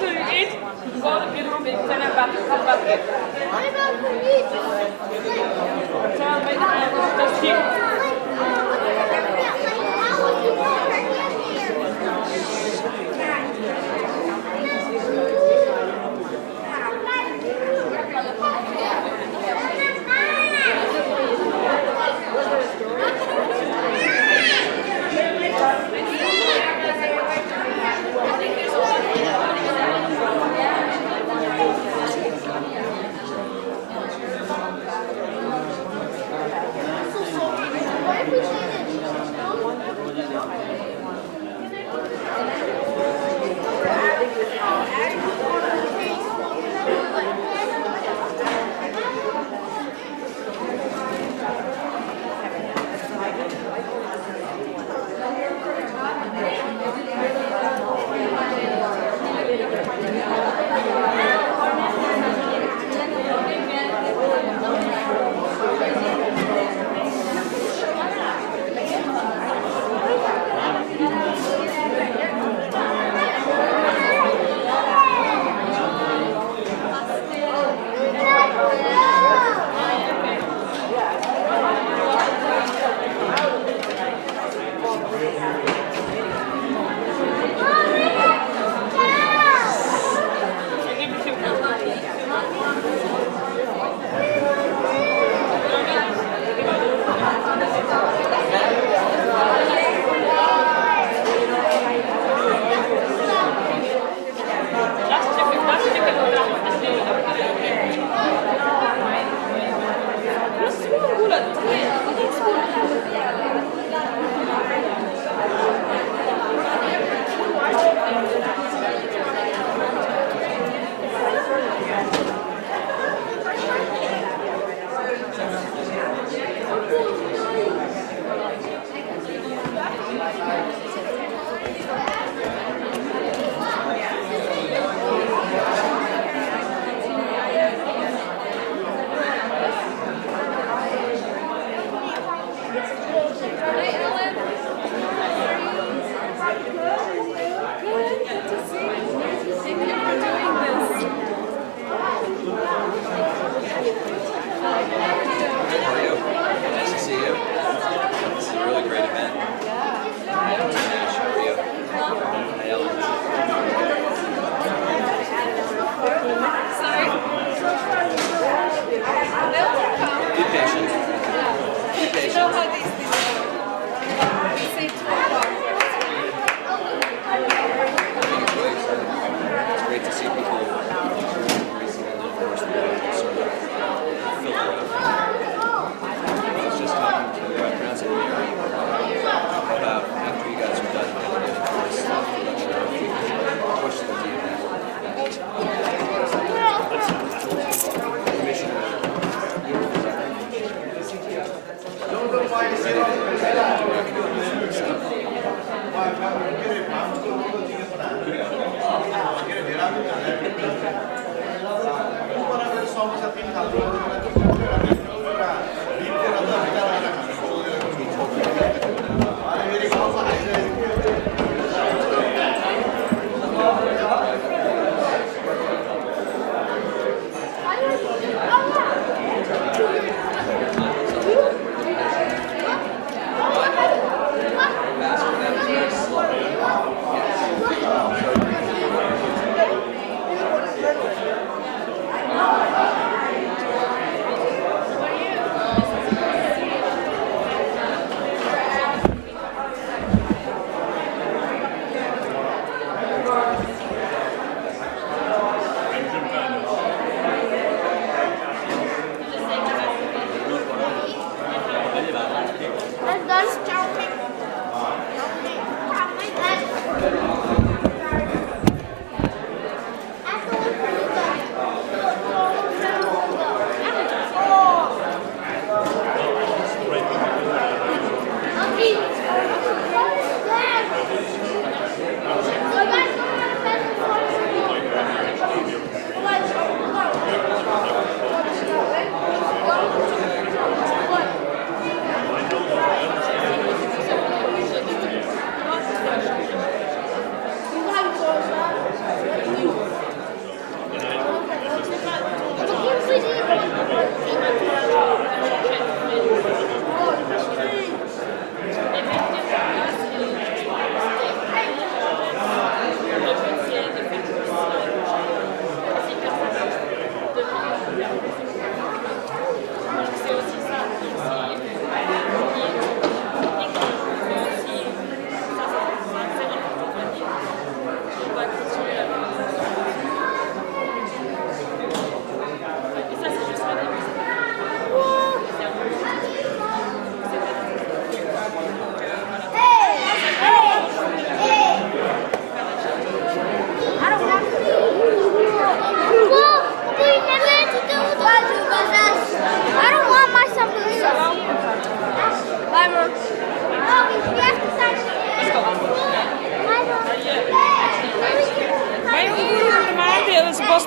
to eat, go to the bedroom and turn it back, come back here. What about for me? Tell me just keep. How would you know her hand here?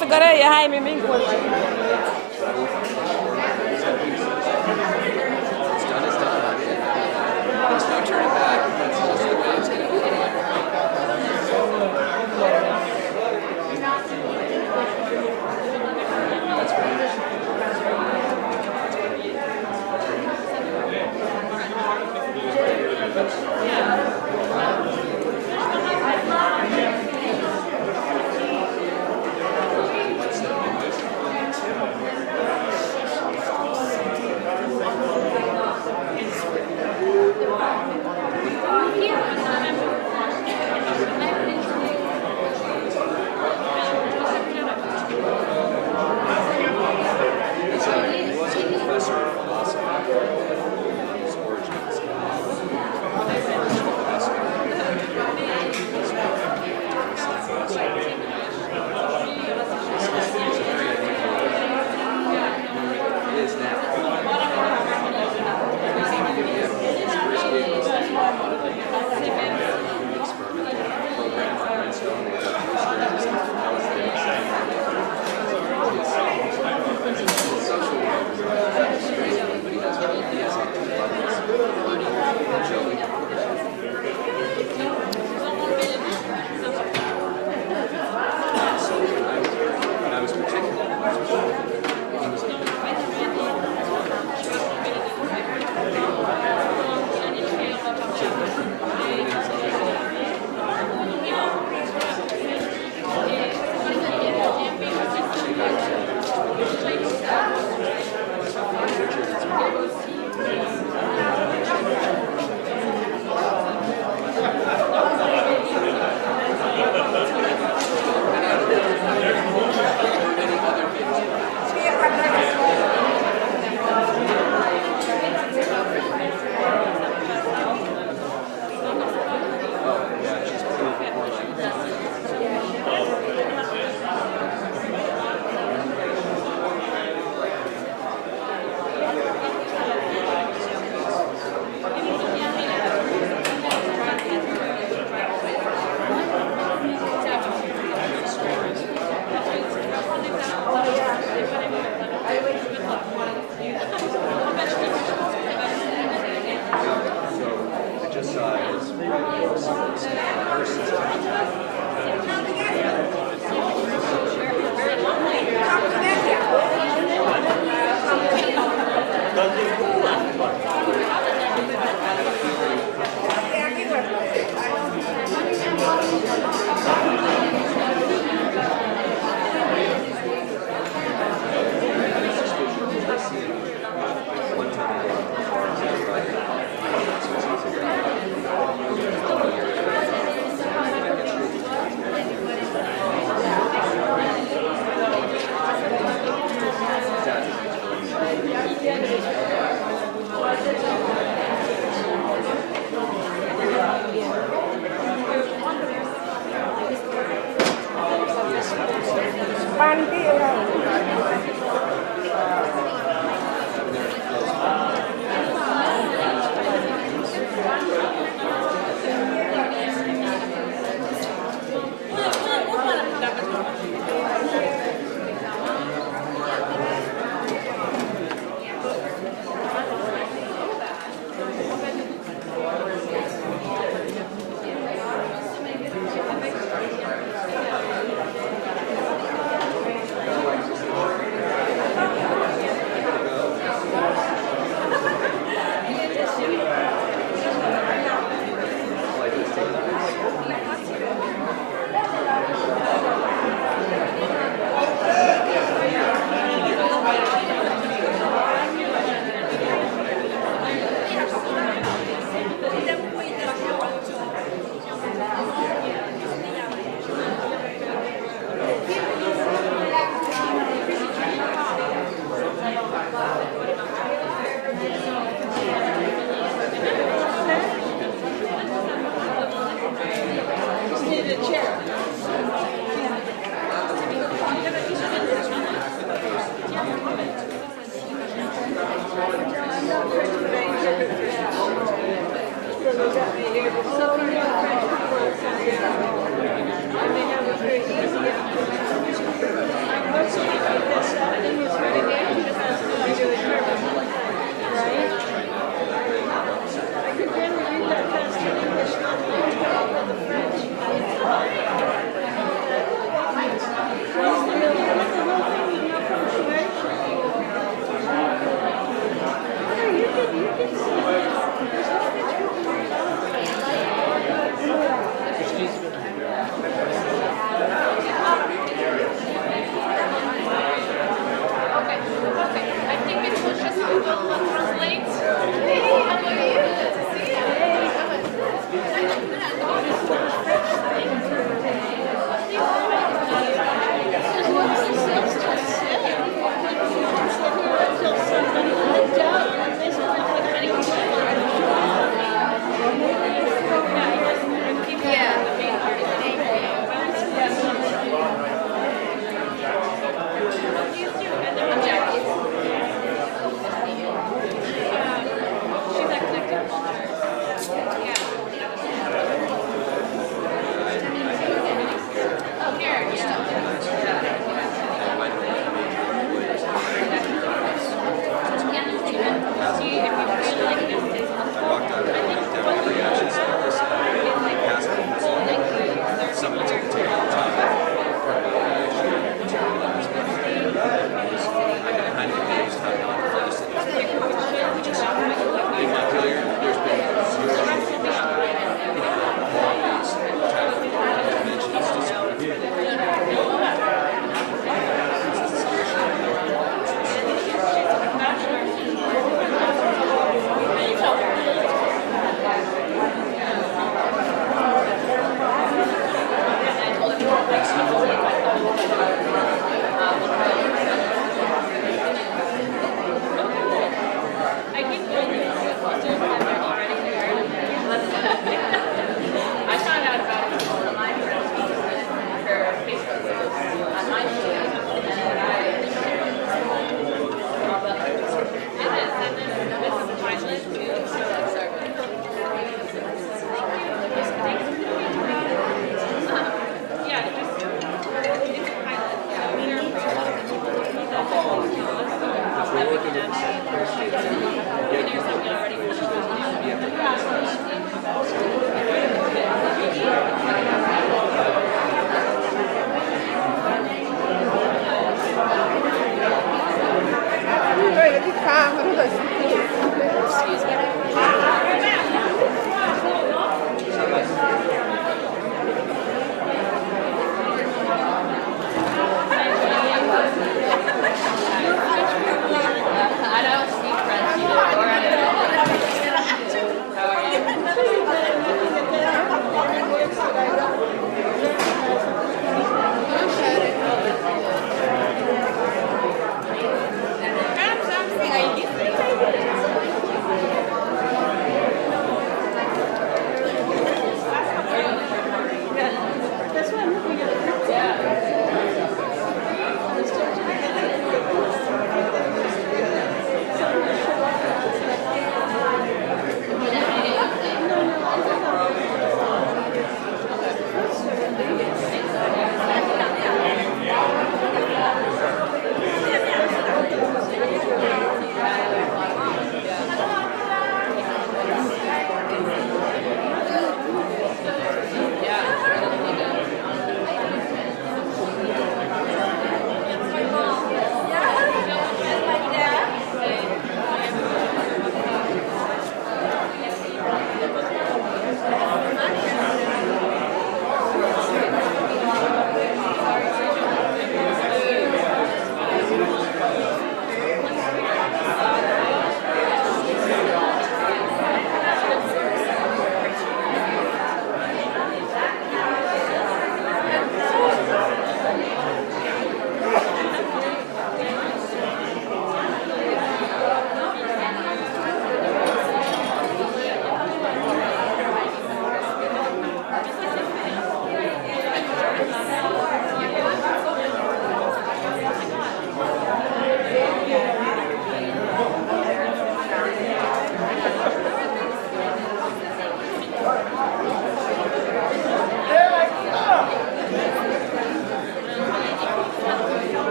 to go there. Jag har med min kurs. It's done, it's done. There's no turning back. That's just the way it's going to be. That's right.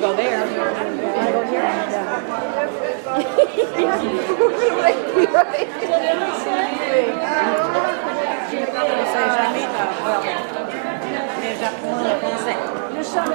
go there. I go here. Nous sommes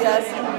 membres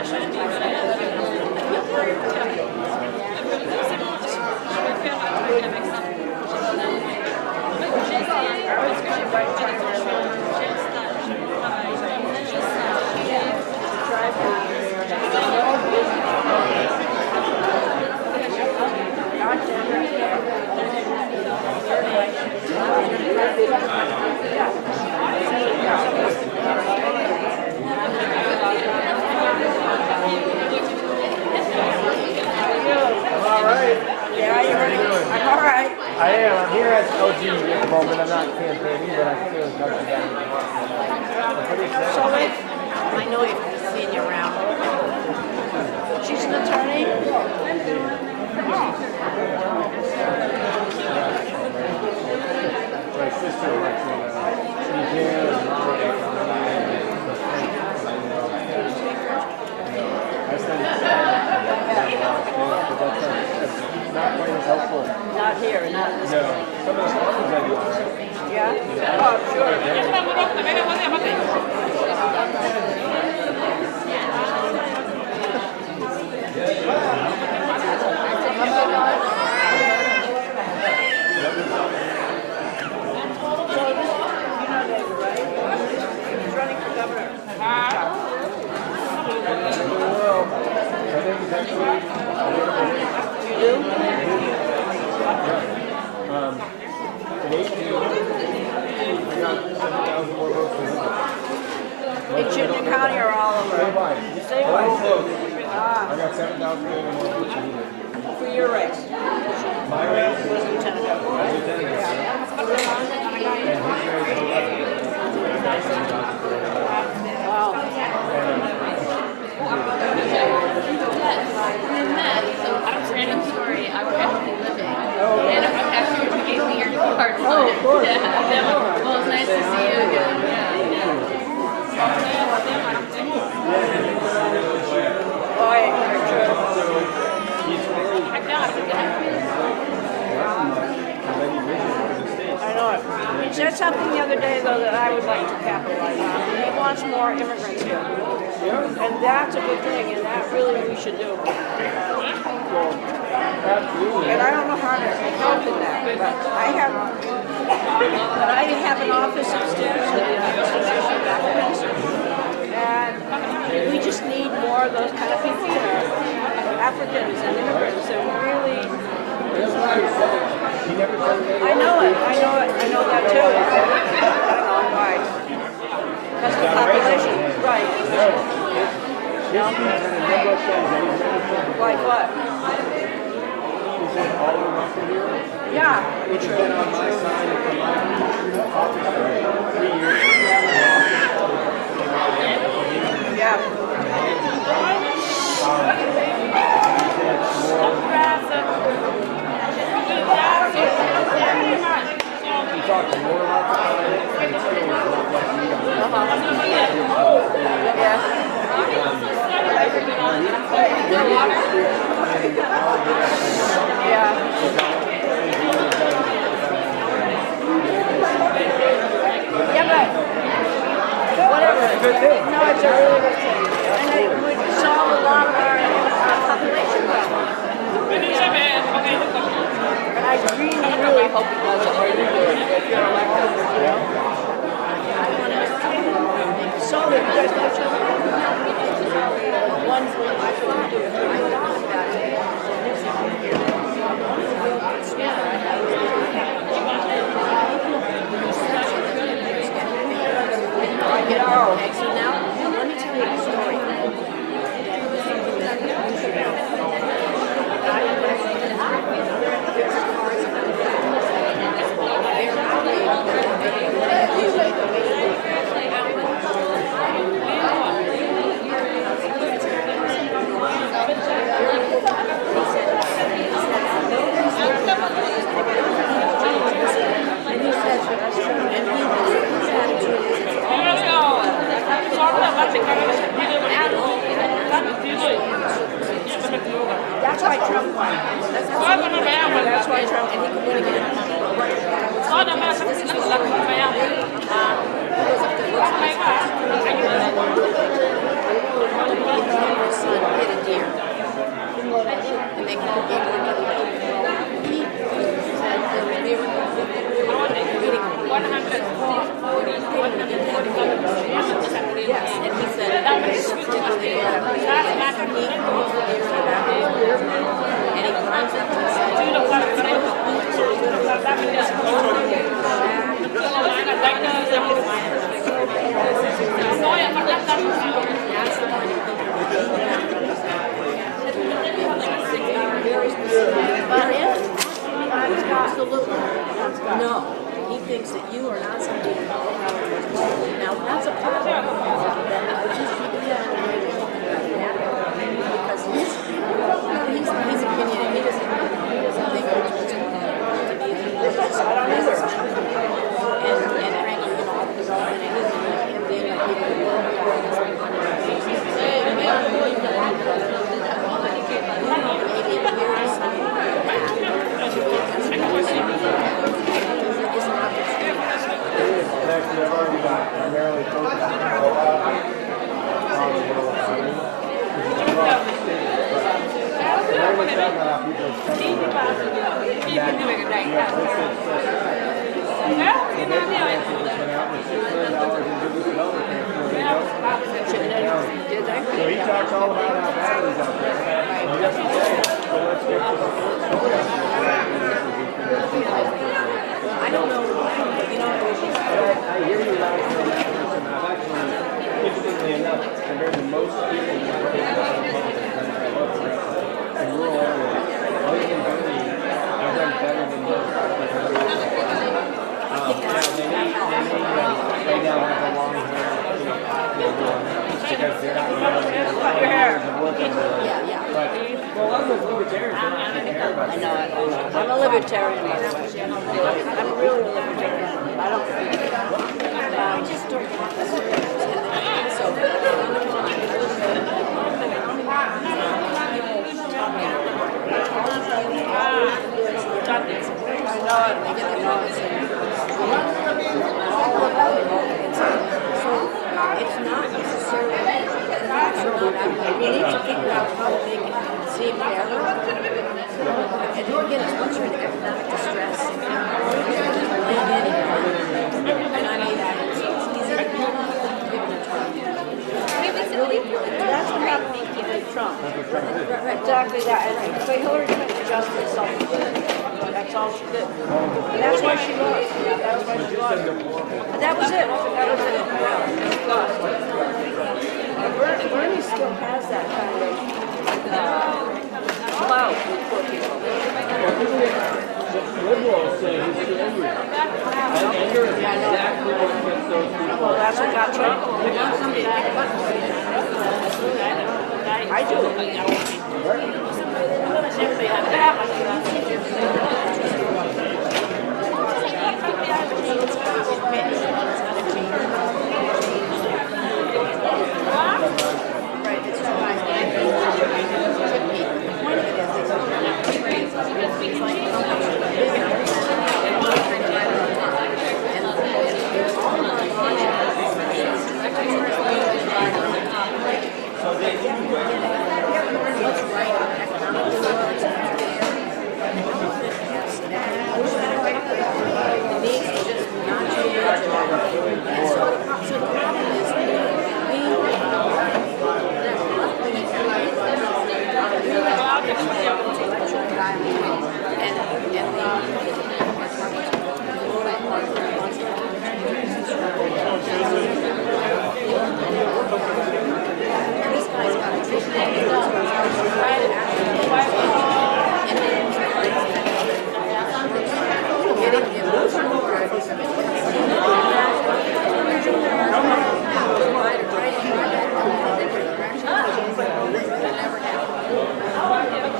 I shouldn't be moment, I'm not campaigning, but I can really talk to them. I'm pretty excited. So wait, I know you've seen you around. She's an attorney. My sister works in Niger and I studied but that's not quite as helpful. Not here, not in this. No, some of the classes I do. Yeah? Oh, sure. He's running for governor. You do? In 18, I got 7,000 more votes than him. In Chittenden County or all over? Statewide. Statewide. I got 7,000 more votes than him. For your race. My race Was lieutenant governor. was lieutenant governor. And his race was 11. Wow. We met, so random story. I work at Healthy Living, and our cashier gave me your card. Oh, of course. Yeah. Well, it's nice to see you again. Oh, yeah, you're true. I know it. He said something the other day, though, that I would like to capitalize on. He wants more immigrants here. And that's a good thing, and that really we should do. Absolutely. And I don't know how to help in that, but I have an office upstairs with the Association of Applicants, and we just need more of those kind of people here, Africans and immigrants, and really. He never told me. I know that too. I don't know why. Because of the population, right? His speech had a number of things that he's never said before. Like what? He said all of us are here, Yeah. which has been on my side and from my office for 3 years. Yeah. He talked more about the politics and skills, not like me on this. Yeah. Yeah. Yeah, but whatever. It's a good thing. No, it's a really good thing. And it would solve a lot of our population problems. And I really hope it does it really good if you're elected, you know? So that you guys know each other. One, I thought about it. Okay, so now let me tell you a story. That's why Trump won. That's why Trump, and he could win again. His son hit a deer, and they gave him another deer. He said they were hitting him. 140. Yes, and he said that was switching on the air. He goes the deer to that and he climbs up to the side. But absolutely. No. He thinks that you are not somebody to know how to do. Now, that's a problem that I just keep an eye on because he's opinionated. He doesn't think it's to be I don't either. And frankly, you know, all the development and him being like people who work Actually, I've already got primarily focused on a lot of the world economy, which is across the state. But very much talking about how people are spending their money. And that, this is the major finances just went out with $6 million in business development grants for the county. did they? So he talks all about how bad it is out there. He doesn't say, well, let's get to I don't know. You know, I hear you loud and clear on that person. I've actually, interestingly enough, compared to most people who are in rural areas, other than Bernie, I've done better than most because of this. Now, they may right now have a long hair, because they're not cut your hair. But, well, I'm a libertarian, so I don't care about that. I'm a libertarian. I'm really a libertarian. I don't. I just don't want this. So, it's not necessarily. We need to figure out how to make it seem fairer. And again, it's once you're in economic distress, and I mean that it's easy to give it a try. That's what happened with Trump. Right, exactly that. And so Hillary Clinton just did something. That's all she did. And that's why she lost. That was why she lost. And that was it. That was it. Bernie still has that kind of clout with poor people. Liberals say he's too angry. And anger is exactly what gets those people. Well, that's what got Trump. I do.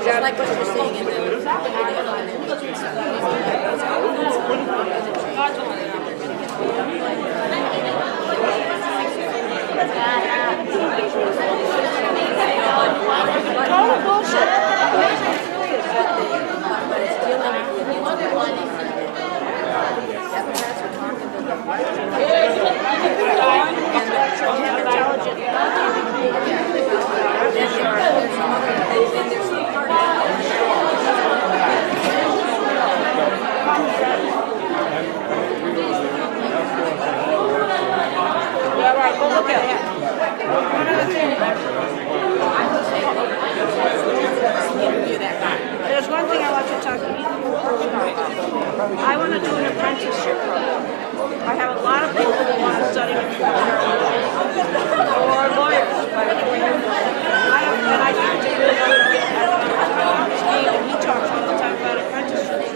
Just like what you're seeing in the total bullshit. But it's dealing with the yeah, right. Go look at it. One other thing. There's one thing I want to talk about. I want to do an apprenticeship program. I have a lot of people who want to study or lawyers, but and I think to really get Steve, and he talks all the time about apprenticeships.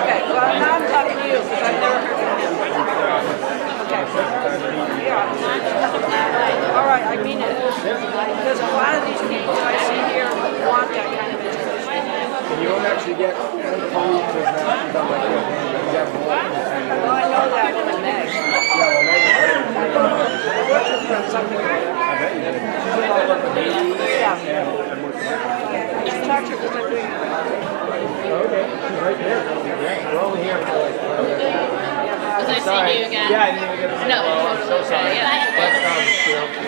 Okay, well now I'm talking and most of my Just talk to her because I'm doing it. Okay, she's right there. Yeah, we're only here for like. Was I seeing you again? Yeah, I didn't even get to see No, you. Oh, I'm so sorry. yeah. But,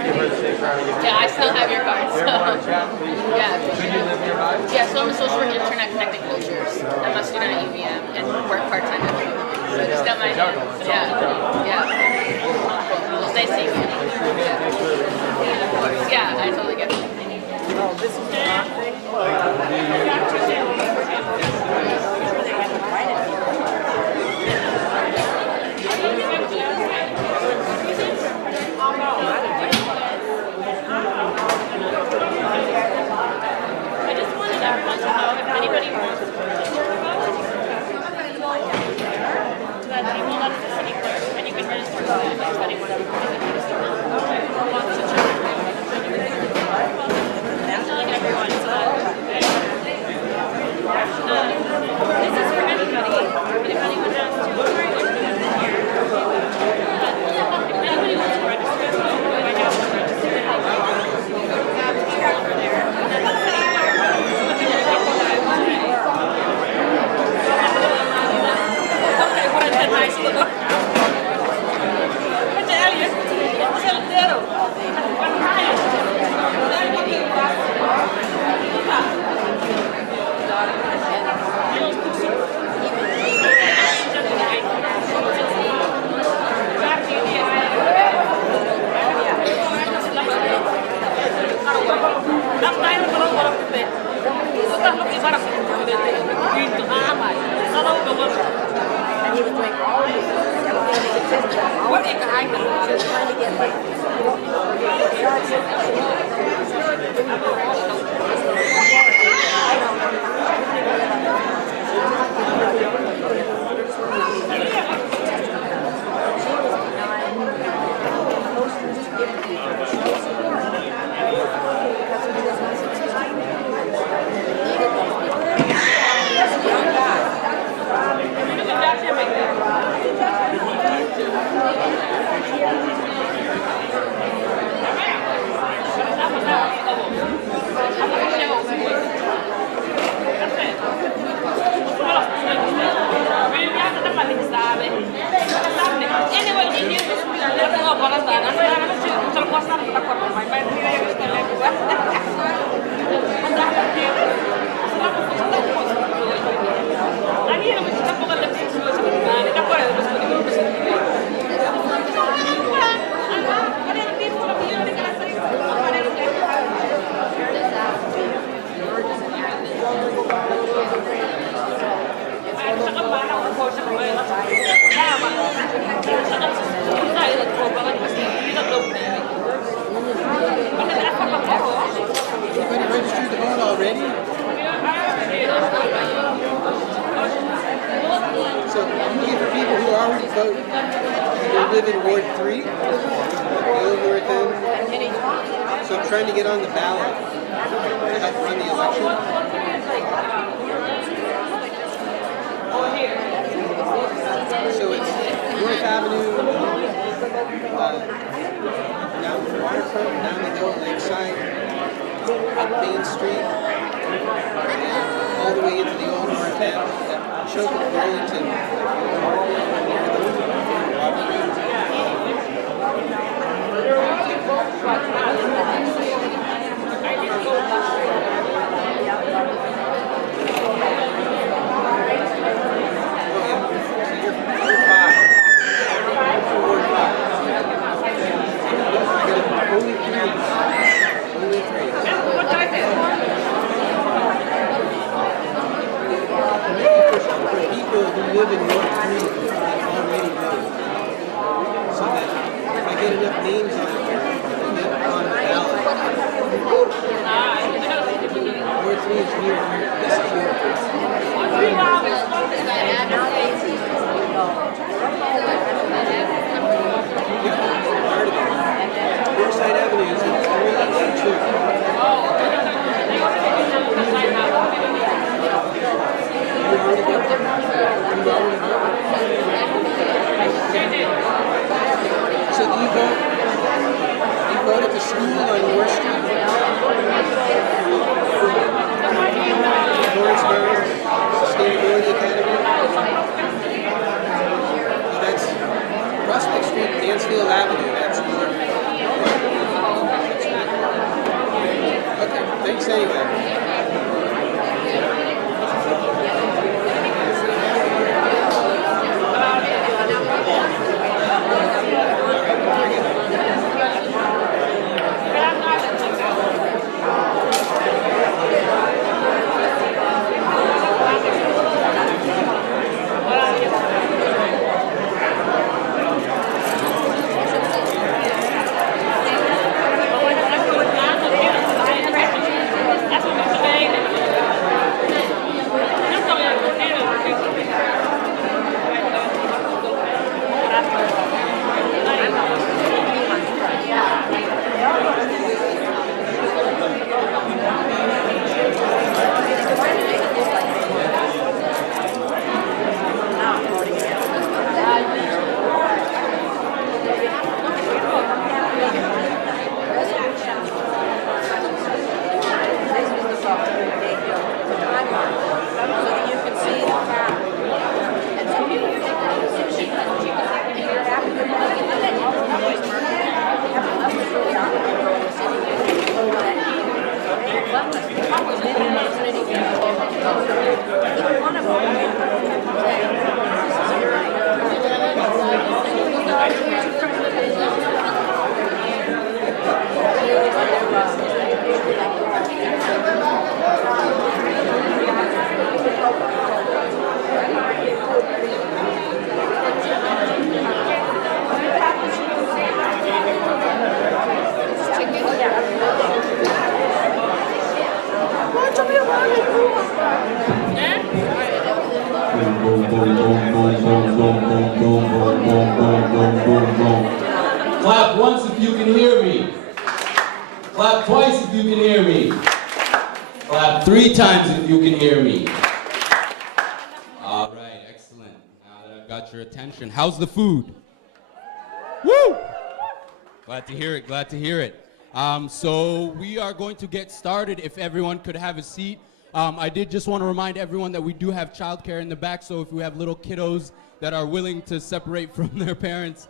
give her the safe round again. Yeah, I still have your card. If you So. ever want to chat, please. Yeah. Do you live nearby? Yeah, so I'm a social worker, internet connected cultures. I'm a student at UVM and work part time at UVM. So just got my yeah. Well, stay safe. Yeah, of course. Yeah, I totally get it. Oh, this is the rock thing? I just wanted everyone to know if anybody wants to register to vote, to that table that's the city clerk, and you can register to vote by spending whatever money you register. Or wants to check. I'm telling everyone so that this is for anybody. If anyone has to, sorry, there's no one here. But if anybody wants to register to vote, right now we're registering. Over there. And then the city clerk. And he was doing all these what they got, just trying to get like, Everybody registered to vote already? So I'm looking for people who already vote. They live in Ward 3. They live Ward 10. So I'm trying to get on the ballot to help run the election. So it's North Avenue, down the waterfront, down the hill, Lakeside, up Main Street, and all the way into the old North End, that chunk of Burlington. People who live in Ward 3 already vote. So that if I get enough names on it, I can get on the ballot. Ward 3 is near here. This is here. Yeah, part of it. Riverside Avenue is in 3 and 2. So do you vote Mansfield Avenue, that's your... Okay, thanks anyway. Clap once if you can hear me. Clap twice if you can hear me. Clap 3 times if you can hear me. All right, excellent. Now that I've got your attention, how's the food? Woo! Glad to hear it, glad to hear it. So we are going to get started. If everyone could have a seat. I did just want to remind everyone that we do have childcare in the back, so if we have little kiddos that are willing to separate from their parents,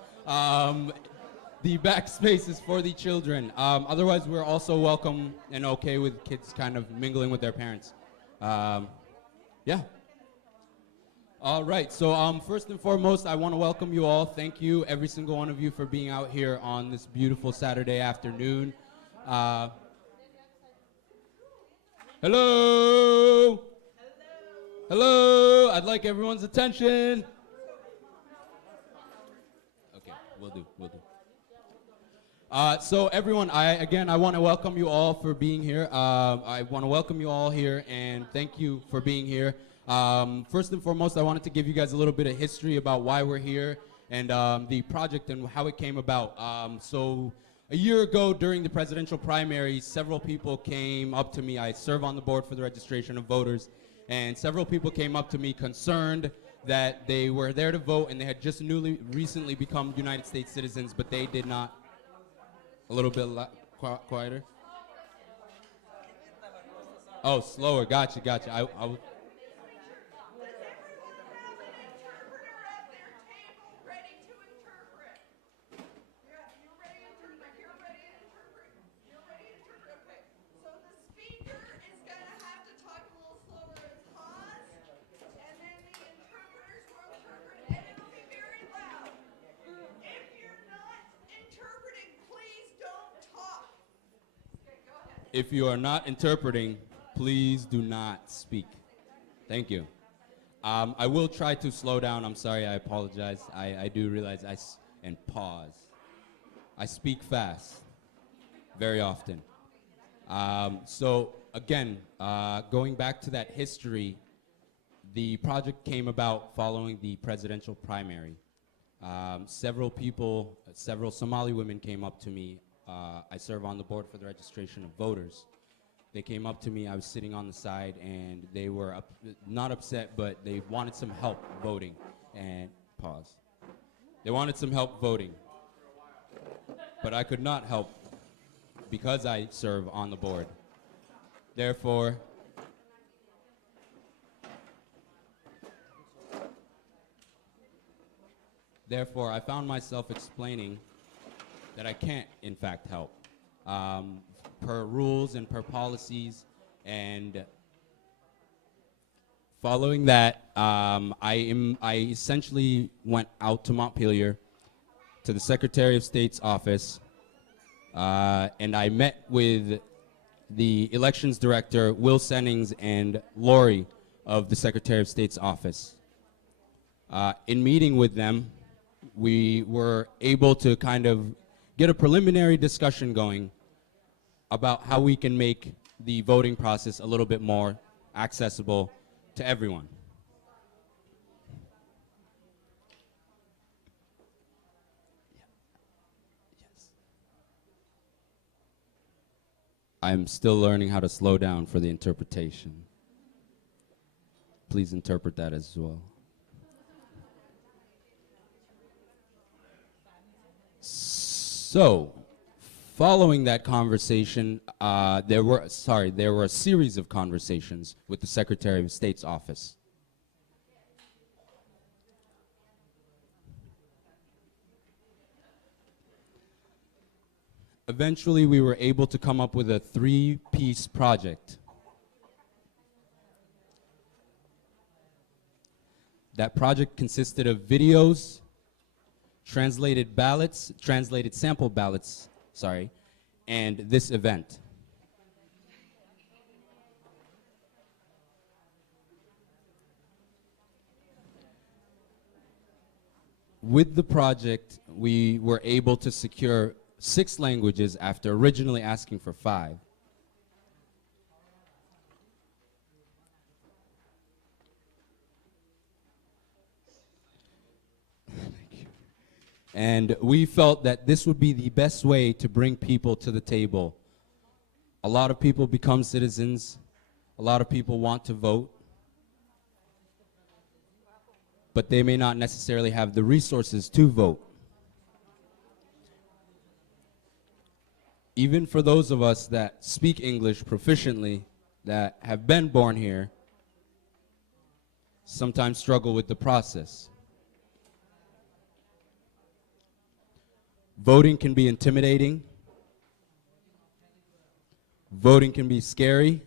the back space is for the children. Otherwise, we're also welcome and okay with kids kind of mingling with their parents. Yeah. All right, so first and foremost, I want to welcome you all. Thank you, every single one of you, for being out here on this beautiful Saturday afternoon. Hello? Hello? I'd like everyone's attention. Okay, will do. So everyone, I want to welcome you all for being here. I want to welcome you all here and thank you for being here. First and foremost, I wanted to give you guys a little bit of history about why we're here and the project and how it came about. So a year ago during the presidential primary, several people came up to me. I serve on the board for the registration of voters, and several people came up to me concerned that they were there to vote and they had just recently become United States citizens, but they did not. A little bit quieter. Oh, slower. Gotcha. I If you are not interpreting, please do not speak. Thank you. I will try to slow down. I'm sorry. I apologize. I do realize and pause. I speak fast very often. So again, going back to that history, the project came about following the presidential primary. Several Somali women came up to me. I serve on the board for the registration of voters. They came up to me, I was sitting on the side, and they were not upset, but they wanted some help voting. And pause. They wanted some help voting. But I could not help because I serve on the board. Therefore, Therefore, I found myself explaining that I can't, in fact, help. Per rules and per policies, and following that, I essentially went out to Montpelier to the Secretary of State's office, and I met with the elections director, Will Sennings, and Lori of the Secretary of State's office. In meeting with them, we were able to kind of get a preliminary discussion going about how we can make the voting process a little bit more accessible to everyone. I'm still learning how to slow down for the interpretation. Please interpret that as well. So, following that conversation, there were a series of conversations with the Secretary of State's office. Eventually, we were able to come up with a 3-piece project. That project consisted of videos, translated sample ballots, and this event. With the project, we were able to secure 6 languages after originally asking for 5. And we felt that this would be the best way to bring people to the table. A lot of people become citizens. A lot of people want to vote. But they may not necessarily have the resources to vote. Even for those of us that speak English proficiently, that have been born here, sometimes struggle with the process. Voting can be intimidating. Voting can be scary,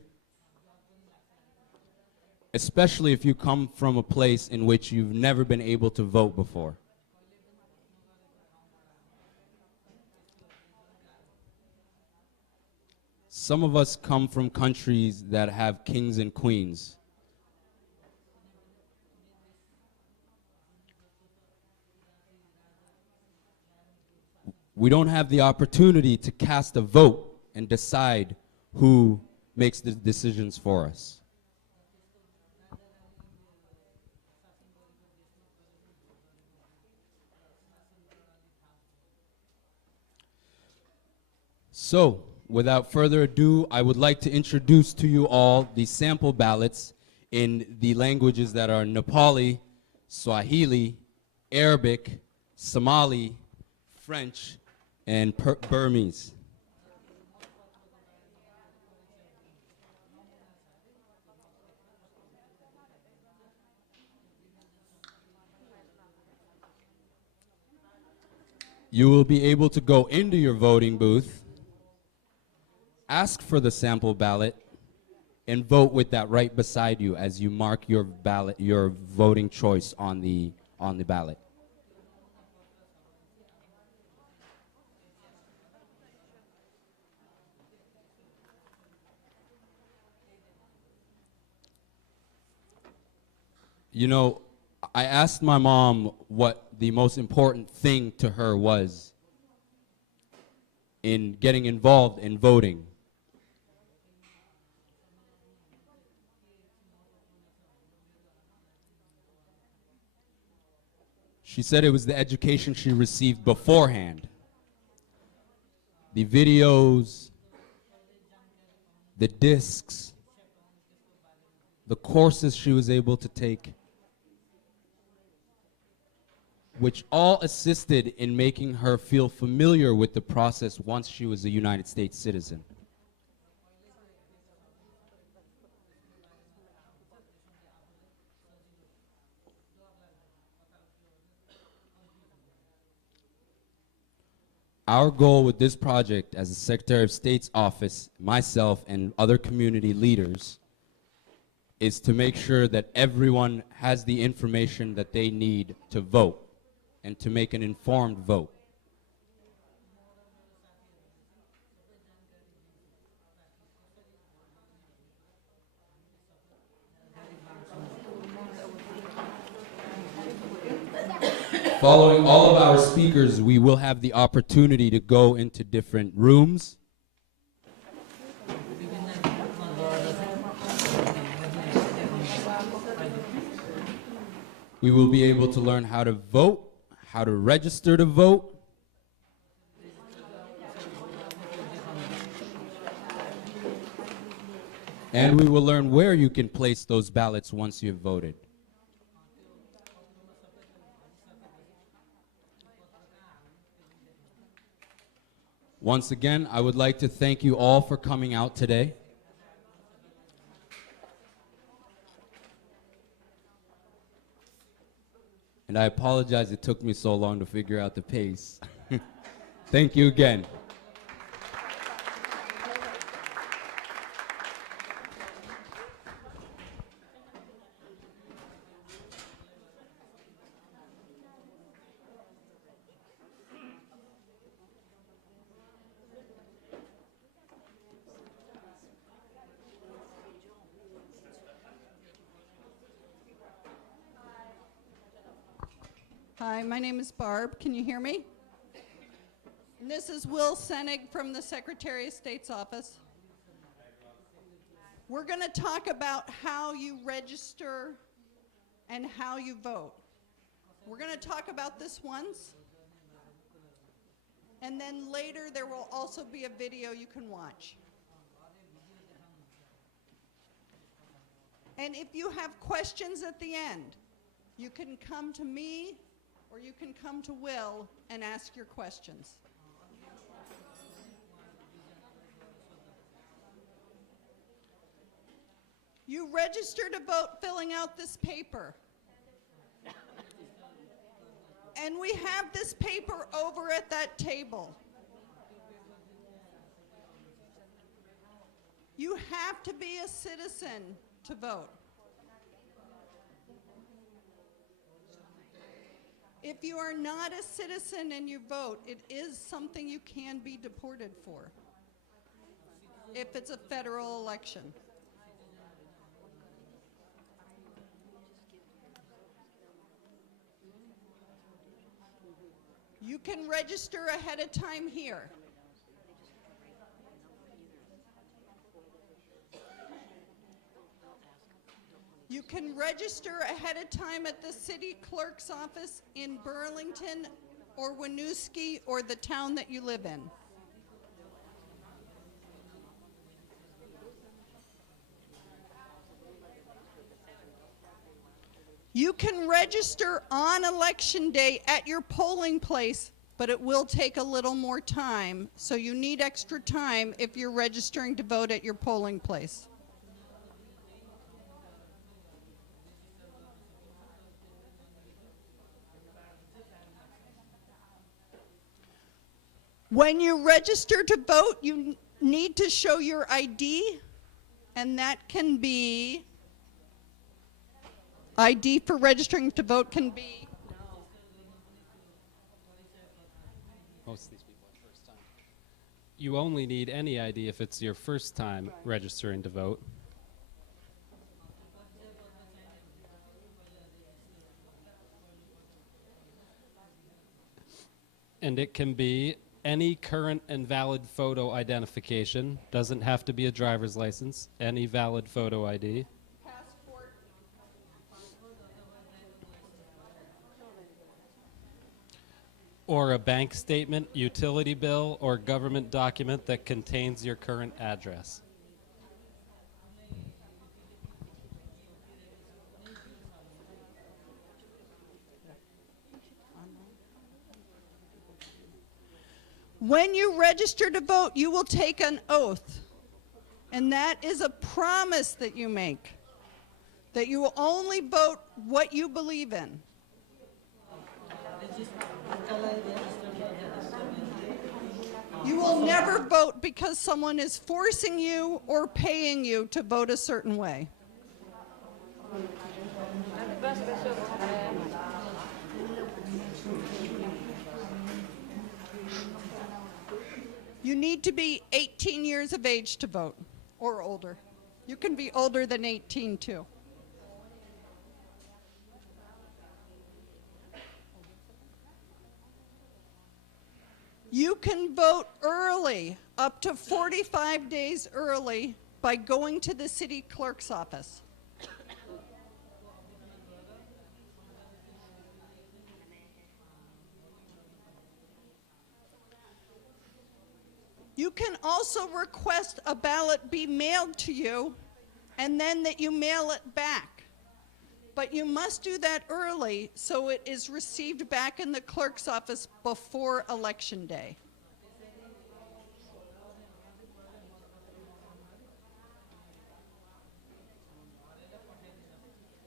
especially if you come from a place in which you've never been able to vote before. Some of us come from countries that have kings and queens. We don't have the opportunity to cast a vote and decide who makes the decisions for us. So, without further ado, I would like to introduce to you all the sample ballots in the languages that are Nepali, Swahili, Arabic, Somali, French, and Burmese. You will be able to go into your voting booth, ask for the sample ballot, and vote with that right beside you as you mark your ballot, your voting choice on the ballot. You know, I asked my mom what the most important thing to her was in getting involved in voting. She said it was the education she received beforehand. The videos, the discs, the courses she was able to take, which all assisted in making her feel familiar with the process once she was a United States citizen. Our goal with this project as the Secretary of State's office, myself, and other community leaders is to make sure that everyone has the information that they need to vote and to make an informed vote. Following all of our speakers, we will have the opportunity to go into different rooms. We will be able to learn how to vote, how to register to vote, and we will learn where you can place those ballots once you've voted. Once again, I would like to thank you all for coming out today. And I apologize it took me so long to figure out the pace. Thank you again. Hi, my name is Barb. Can you hear me? And this is Will Senig from the Secretary of State's office. We're going to talk about how you register and how you vote. We're going to talk about this once, and then later there will also be a video you can watch. And if you have questions at the end, you can come to me or you can come to Will and ask your questions. You register to vote filling out this paper. And we have this paper over at that table. You have to be a citizen to vote. If you are not a citizen and you vote, it is something you can be deported for if it's a federal election. You can register ahead of time here. You can register ahead of time at the city clerk's office in Burlington or Winooski or the town that you live in. You can register on election day at your polling place, but it will take a little more time, so you need extra time if you're registering to vote at your polling place. When you register to vote, you need to show your ID, and that can be, ID for registering to vote can be. Most of these people are first time. You only need any ID if it's your first time registering to vote. And it can be any current and valid photo identification. Doesn't have to be a driver's license. Any valid photo ID. Passport. Or a bank statement, utility bill, or government document that contains your current address. When you register to vote, you will take an oath, and that is a promise that you make, that you will only vote what you believe in. You will never vote because someone is forcing you or paying you to vote a certain way. You need to be 18 years of age to vote, or older. You can be older than 18 too. You can vote early, up to 45 days early, by going to the city clerk's office. You can also request a ballot be mailed to you and then that you mail it back. But you must do that early so it is received back in the clerk's office before Election Day.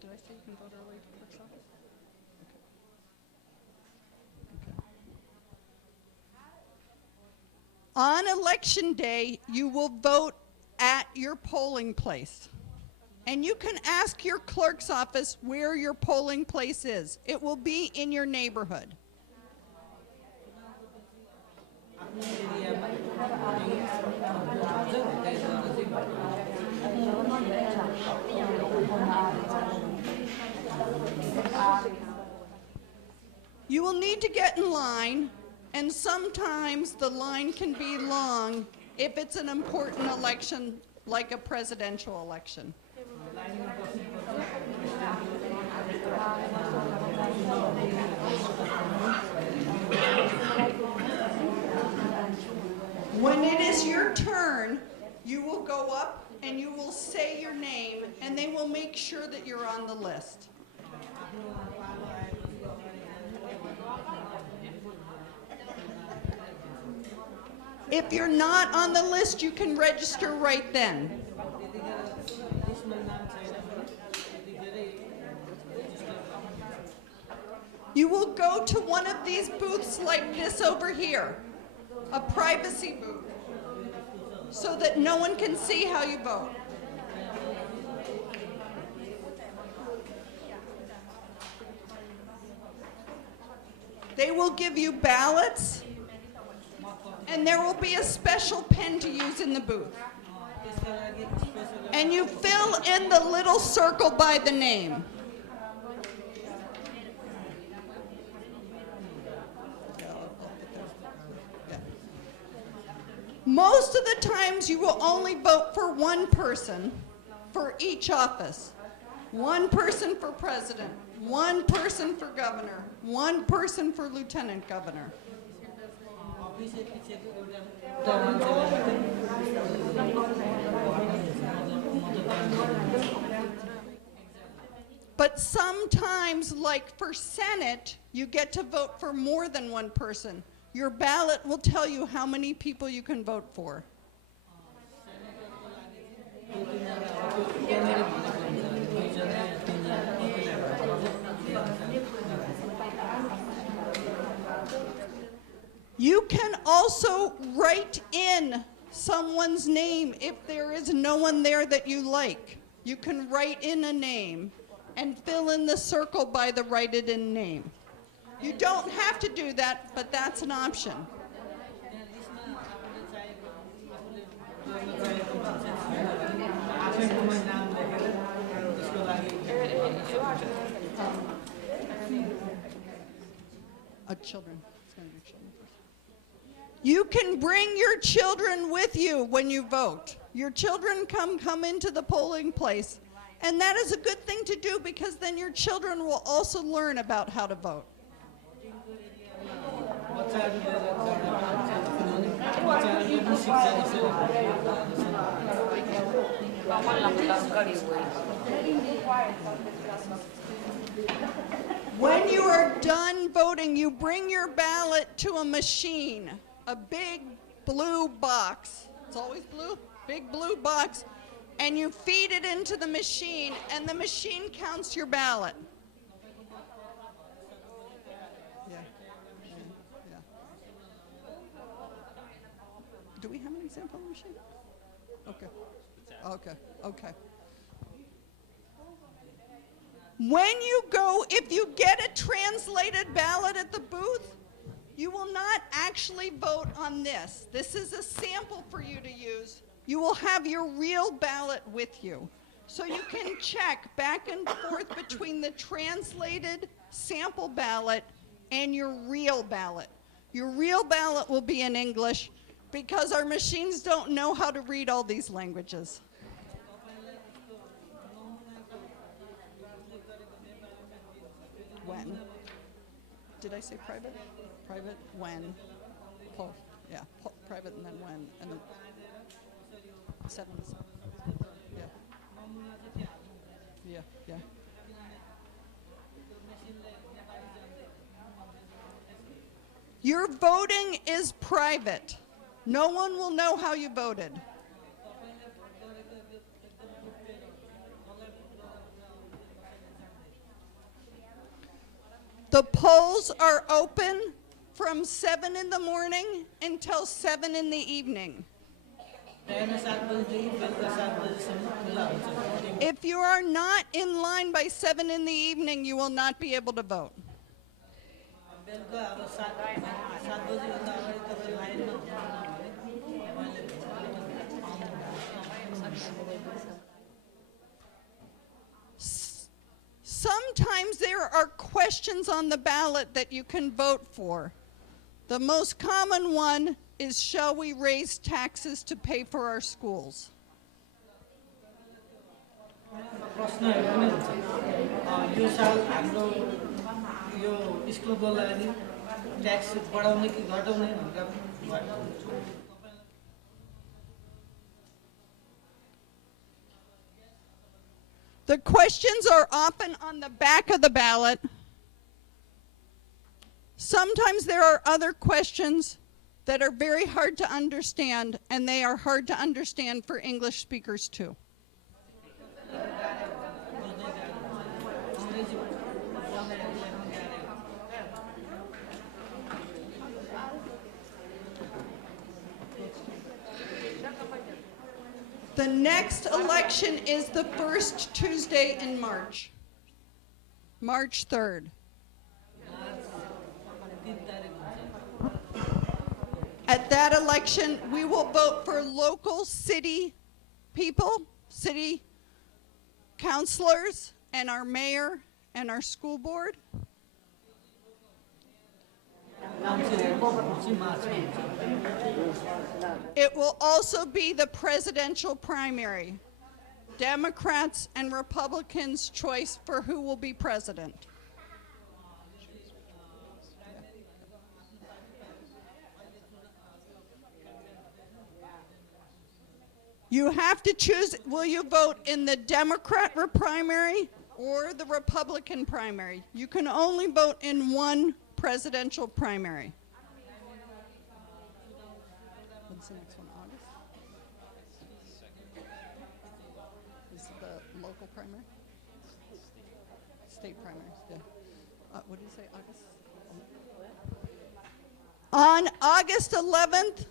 Did I say you can vote early at the clerk's office? On Election Day, you will vote at your polling place. And you can ask your clerk's office where your polling place is. It will be in your neighborhood. You will need to get in line, and sometimes the line can be long if it's an important election like a presidential election. When it is your turn, you will go up and you will say your name, and they will make sure that you're on the list. If you're not on the list, you can register right then. You will go to one of these booths like this over here, a privacy booth, so that no one can see how you vote. They will give you ballots, and there will be a special pen to use in the booth. And you fill in the little circle by the name. Most of the times you will only vote for one person for each office. One person for president, one person for governor, one person for lieutenant governor. But sometimes, like for Senate, you get to vote for more than one person. Your ballot will tell you how many people you can vote for. You can also write in someone's name if there is no one there that you like. You can write in a name and fill in the circle by the write it in name. You don't have to do that, but that's an option. Children. It's going to be children first. You can bring your children with you when you vote. Your children come into the polling place, and that is a good thing to do because then your children will also learn about how to vote. When you are done voting, you bring your ballot to a machine, a big blue box. It's always blue, big blue box, and you feed it into the machine, and the machine counts your ballot. Do we have an example machine? Okay. Okay. Okay. When you go, if you get a translated ballot at the booth, you will not actually vote on this. This is a sample for you to use. You will have your real ballot with you. So you can check back and forth between the translated sample ballot and your real ballot. Your real ballot will be in English because our machines don't know how to read all these languages. When? Did I say private? Private, when? Poll, yeah, private and then when, and then 7 to 7. Yeah. Yeah, yeah. Your voting is private. No one will know how you voted. The polls are open from 7 in the morning until 7 in the evening. If you are not in line by 7 in the evening, you will not be able to vote. Sometimes there are questions on the ballot that you can vote for. The most common one is, shall we raise taxes to pay for our schools? The questions are often on the back of the ballot. Sometimes there are other questions that are very hard to understand, and they are hard to understand for English speakers too. The next election is the first Tuesday in March, March 3rd. At that election, we will vote for local city people, city councilors, and our mayor and our school board. It will also be the presidential primary, Democrats and Republicans' choice for who will be president. You have to choose, will you vote in the Democrat primary or the Republican primary? You can only vote in one presidential primary. When's the next one, August? Is it the local primary? State primaries, yeah. What did you say, August? On August 11th,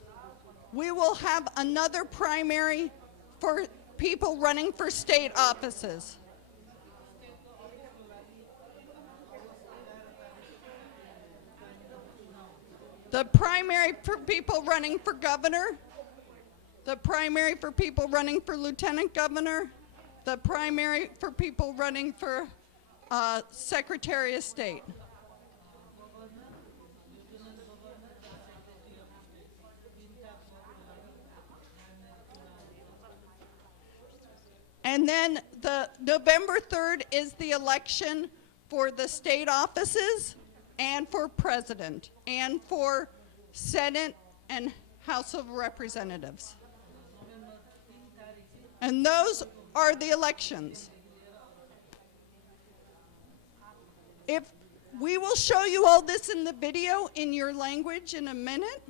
we will have another primary for people running for state offices. The primary for people running for governor, the primary for people running for lieutenant governor, the primary for people running for Secretary of State. And then the November 3rd is the election for the state offices and for president and for Senate and House of Representatives. And those are the elections. If we will show you all this in the video in your language in a minute.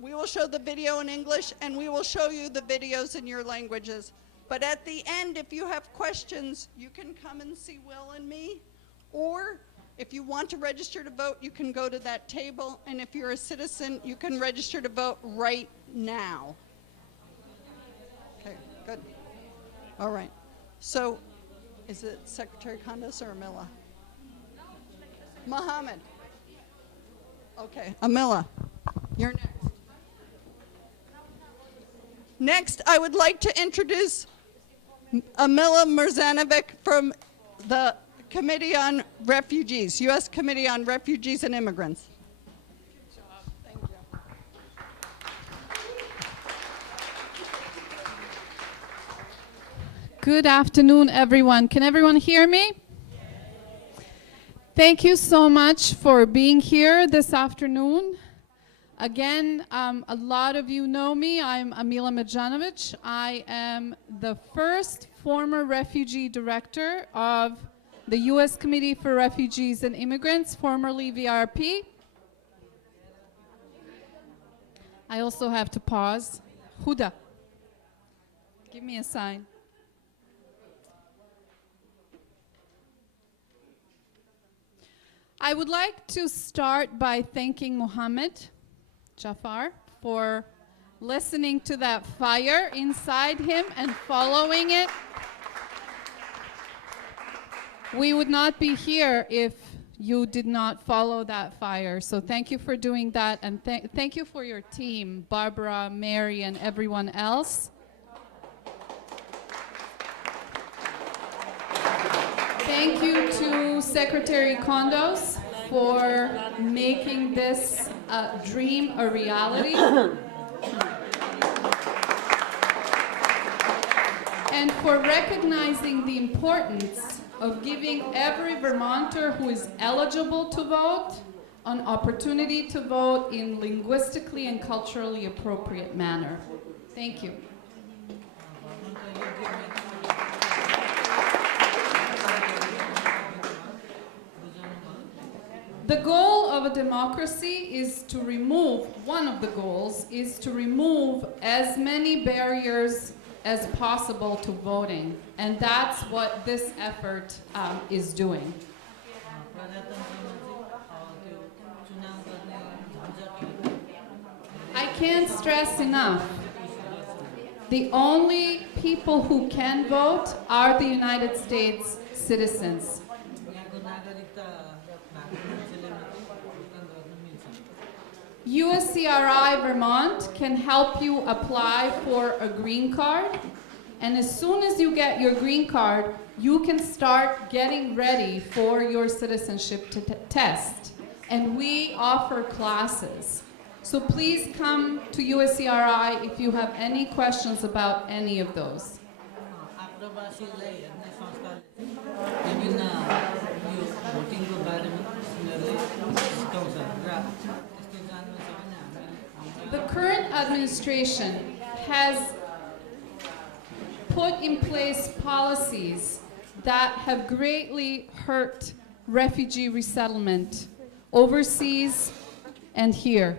We will show the video in English and we will show you the videos in your languages. But at the end, if you have questions, you can come and see Will and me. Or if you want to register to vote, you can go to that table. And if you're a citizen, you can register to vote right now. Good. All right. So, is it Secretary Condos or Amila? Mohammed. Okay, Amila, you're next. Next, I would like to introduce Amila Mirzanovic from the Committee on Refugees, U.S. Committee on Refugees and Immigrants. Thank you. Good afternoon, everyone. Can everyone hear me? Thank you so much for being here this afternoon. Again, a lot of you know me. I'm Amila Mirzanovic. I am the first former refugee director of the U.S. Committee for Refugees and Immigrants, formerly VRP. I also have to pause. Huda, give me a sign. I would like to start by thanking Mohammed Jafar for listening to that fire inside him and following it. We would not be here if you did not follow that fire. So thank you for doing that, and thank you for your team, Barbara, Mary, and everyone else. Thank you to Secretary Condos for making this dream a reality. And for recognizing the importance of giving every Vermonter who is eligible to vote an opportunity to vote in linguistically and culturally appropriate manner. Thank you. The goal of a democracy is to remove, one of the goals is to remove as many barriers as possible to voting. And that's what this effort is doing. I can't stress enough, the only people who can vote are the United States citizens. USCRI Vermont can help you apply for a green card, and as soon as you get your green card, you can start getting ready for your citizenship test. And we offer classes. So please come to USCRI if you have any questions about any of those. The current administration has put in place policies that have greatly hurt refugee resettlement overseas and here.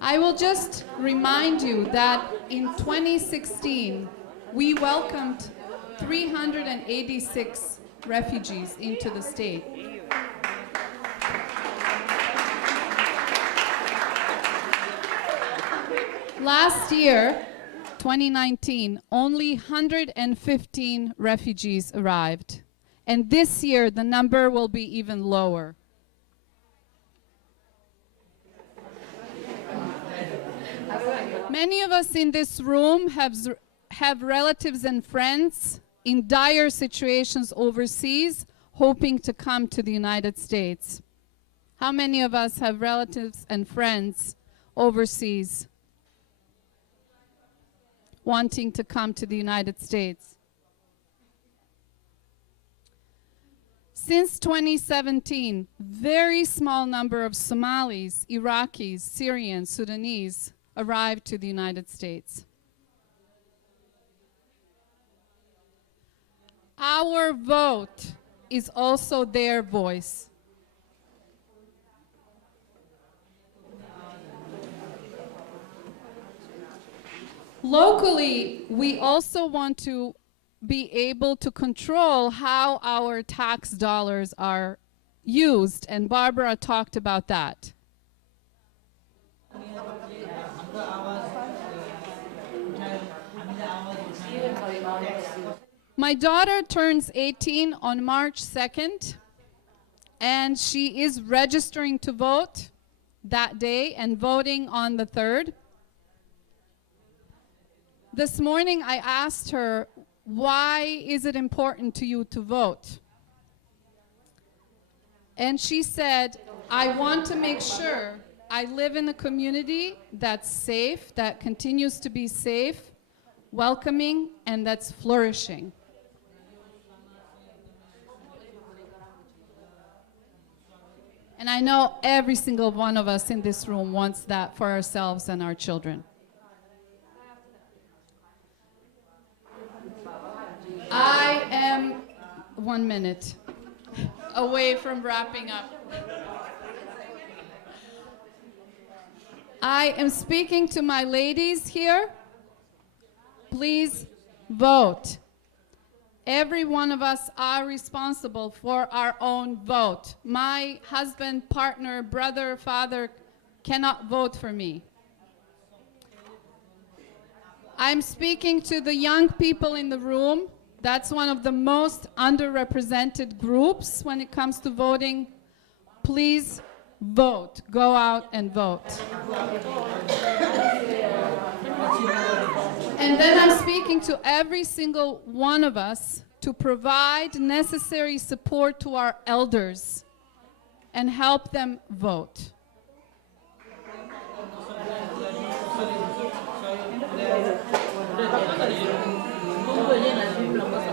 I will just remind you that in 2016, we welcomed 386 refugees into the state. Last year, 2019, only 115 refugees arrived. And this year, the number will be even lower. Many of us in this room have relatives and friends in dire situations overseas, hoping to come to the United States. How many of us have relatives and friends overseas wanting to come to the United States? Since 2017, very small number of Somalis, Iraqis, Syrians, Sudanese arrived to the United States. Our vote is also their voice. Locally, we also want to be able to control how our tax dollars are used, and Barbara talked about that. My daughter turns 18 on March 2nd, and she is registering to vote that day and voting on the 3rd. This morning I asked her, why is it important to you to vote? And she said, I want to make sure I live in a community that's safe, that continues to be safe, welcoming, and that's flourishing. And I know every single one of us in this room wants that for ourselves and our children. I am 1 minute away from wrapping up. I am speaking to my ladies here. Please vote. Every one of us are responsible for our own vote. My husband, partner, brother, father cannot vote for me. I'm speaking to the young people in the room. That's one of the most underrepresented groups when it comes to voting. Please vote. Go out and vote. And then I'm speaking to every single one of us to provide necessary support to our elders and help them vote.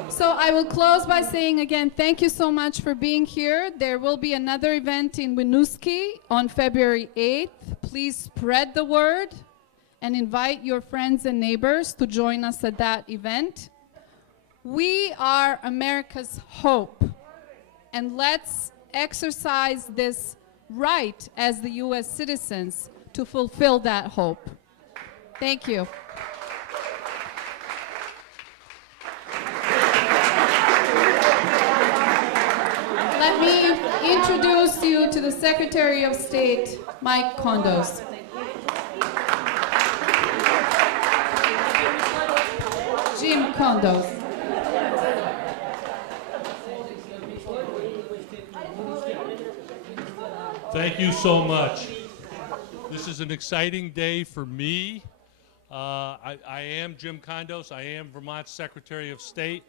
So I will close by saying again, thank you so much for being here. There will be another event in Winooski on February 8th. Please spread the word and invite your friends and neighbors to join us at that event. We are America's hope, and let's exercise this right as the U.S. citizens to fulfill that hope. Thank you. Let me introduce you to the Secretary of State, Mike Kondos. Jim Kondos. Thank you so much. This is an exciting day for me. I am Jim Kondos. I am Vermont's Secretary of State.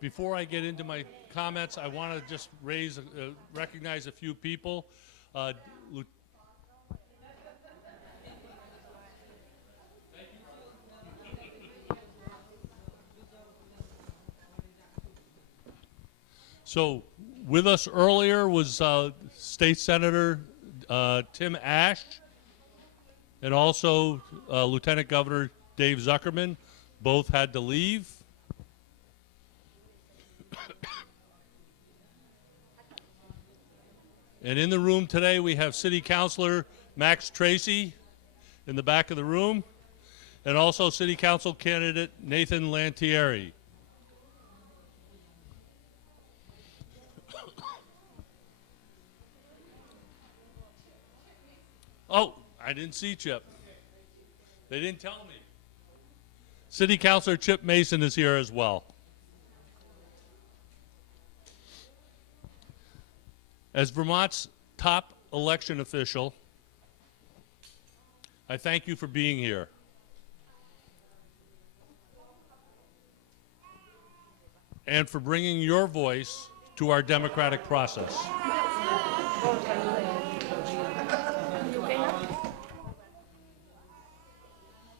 Before I get into my comments, I want to just recognize a few people. So with us earlier was State Senator Tim Ash and also Lieutenant Governor Dave Zuckerman. Both had to leave. And in the room today we have City Councilor Max Tracy in the back of the room, and also City Council candidate Nathan Lantieri. Oh, I didn't see Chip. They didn't tell me. City Councilor Chip Mason is here as well. As Vermont's top election official, I thank you for being here. And for bringing your voice to our democratic process.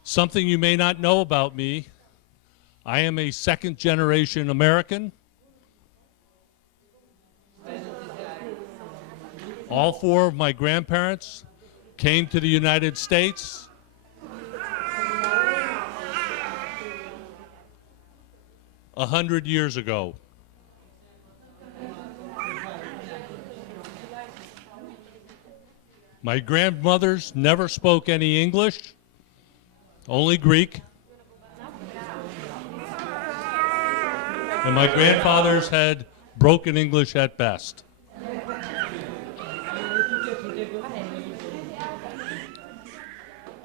Something you may not know about me, I am a second-generation American. All four of my grandparents came to the United States. a 100 years ago. My grandmothers never spoke any English, only Greek. And my grandfathers had broken English at best.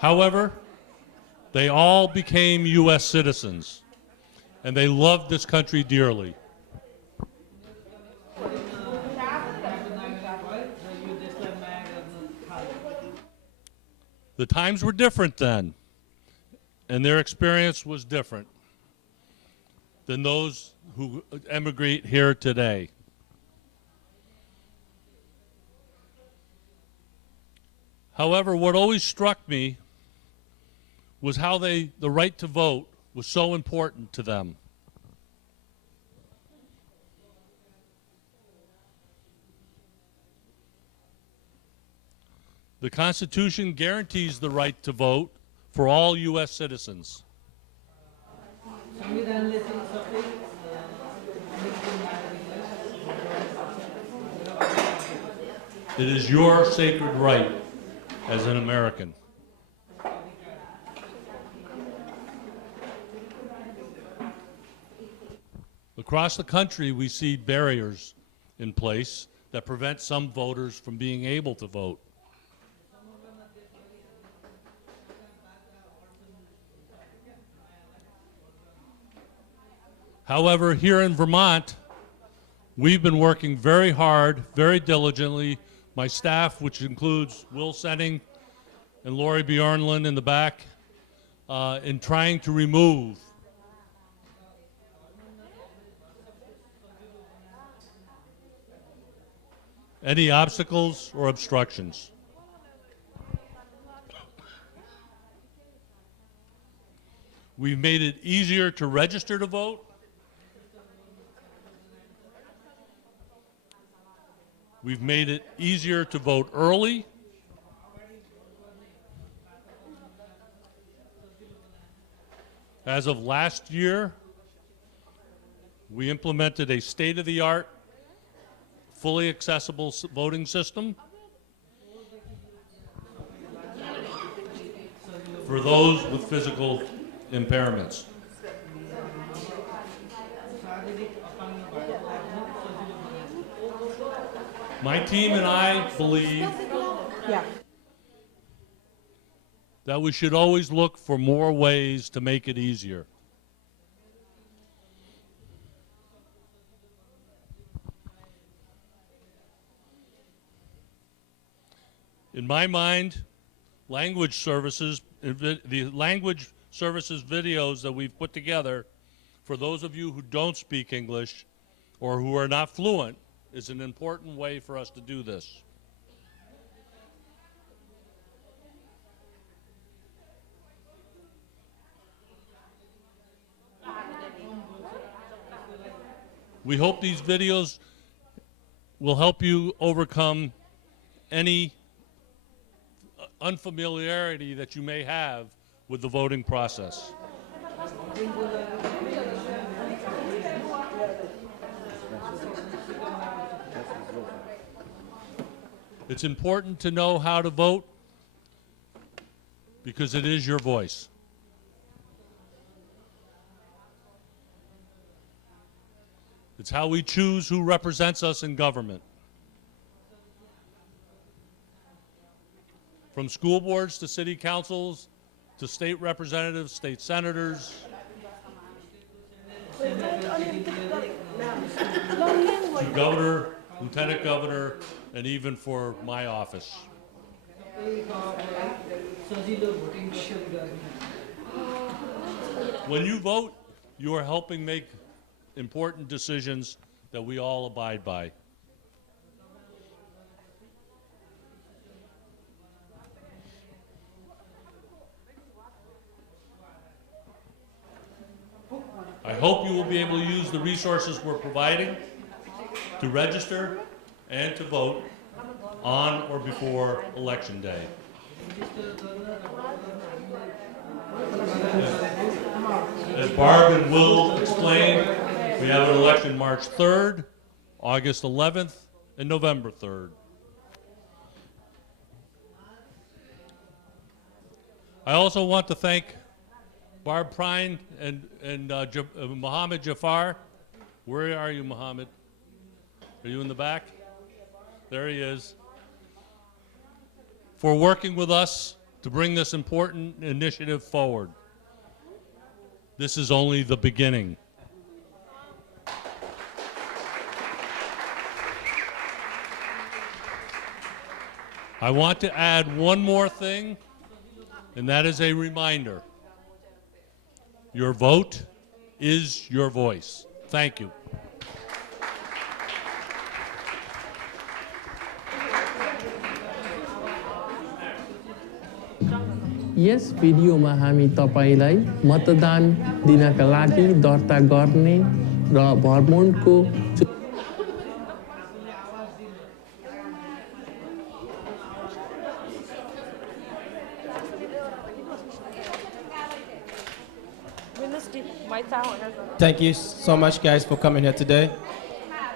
However, they all became U.S. citizens, and they loved this country dearly. The times were different then, and their experience was different than those who emigrate here today. However, what always struck me was how the right to vote was so important to them. The Constitution guarantees the right to vote for all U.S. citizens. It is your sacred right as an American. Across the country, we see barriers in place that prevent some voters from being able to vote. However, here in Vermont, we've been working very hard, very diligently. My staff, which includes Will Senning and Lori Bjornlund in the back, in trying to remove any obstacles or obstructions. We've made it easier to register to vote. We've made it easier to vote early. As of last year, we implemented a state-of-the-art, fully accessible voting system for those with physical impairments. My team and I believe that we should always look for more ways to make it easier. In my mind, language services, the language services videos that we've put together for those of you who don't speak English or who are not fluent is an important way for us to do this. We hope these videos will help you overcome any unfamiliarity that you may have with the voting process. It's important to know how to vote because it is your voice. It's how we choose who represents us in government. From school boards to city councils to state representatives, state senators, to governor, lieutenant governor, and even for my office. When you vote, you are helping make important decisions that we all abide by. I hope you will be able to use the resources we're providing to register and to vote on or before Election Day. As Barb and Will explained, we have an election March 3rd, August 11th, and November 3rd. I also want to thank Barb Prine and Mohammed Jafar. Where are you, Mohammed? Are you in the back? There he is. For working with us to bring this important initiative forward. This is only the beginning. I want to add one more thing, and that is a reminder. Your vote is your voice. Thank you. Yes भिडियोमा हामी तपाईलाई मतदान दिनका लागि दर्ता गर्ने र भर्मोन्टको Thank you so much, guys, for coming here today.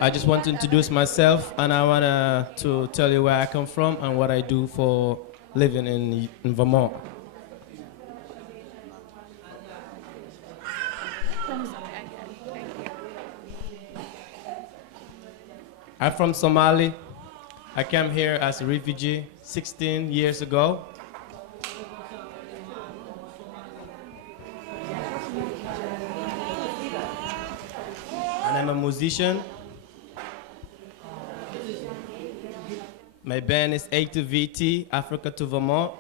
I just want to introduce myself, and I want to tell you where I come from and what I do for living in Vermont. I'm from Somalia. I came here as a refugee 16 years ago. And I'm a musician. My band is A to VT, Africa to Vermont.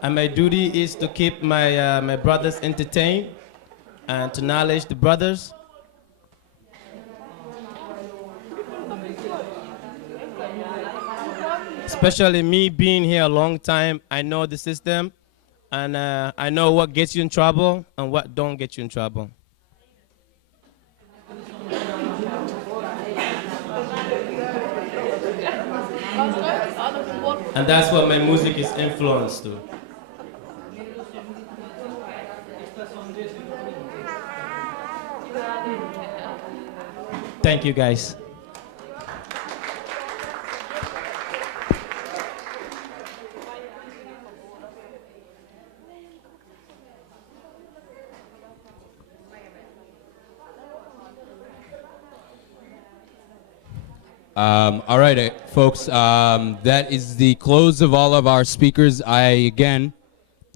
And my duty is to keep my brothers entertained and to knowledge the brothers. Especially me being here a long time, I know the system, and I know what gets you in trouble and what don't get you in trouble. And that's what my music is influenced to. Thank you, guys. All right, folks, that is the close of all of our speakers. That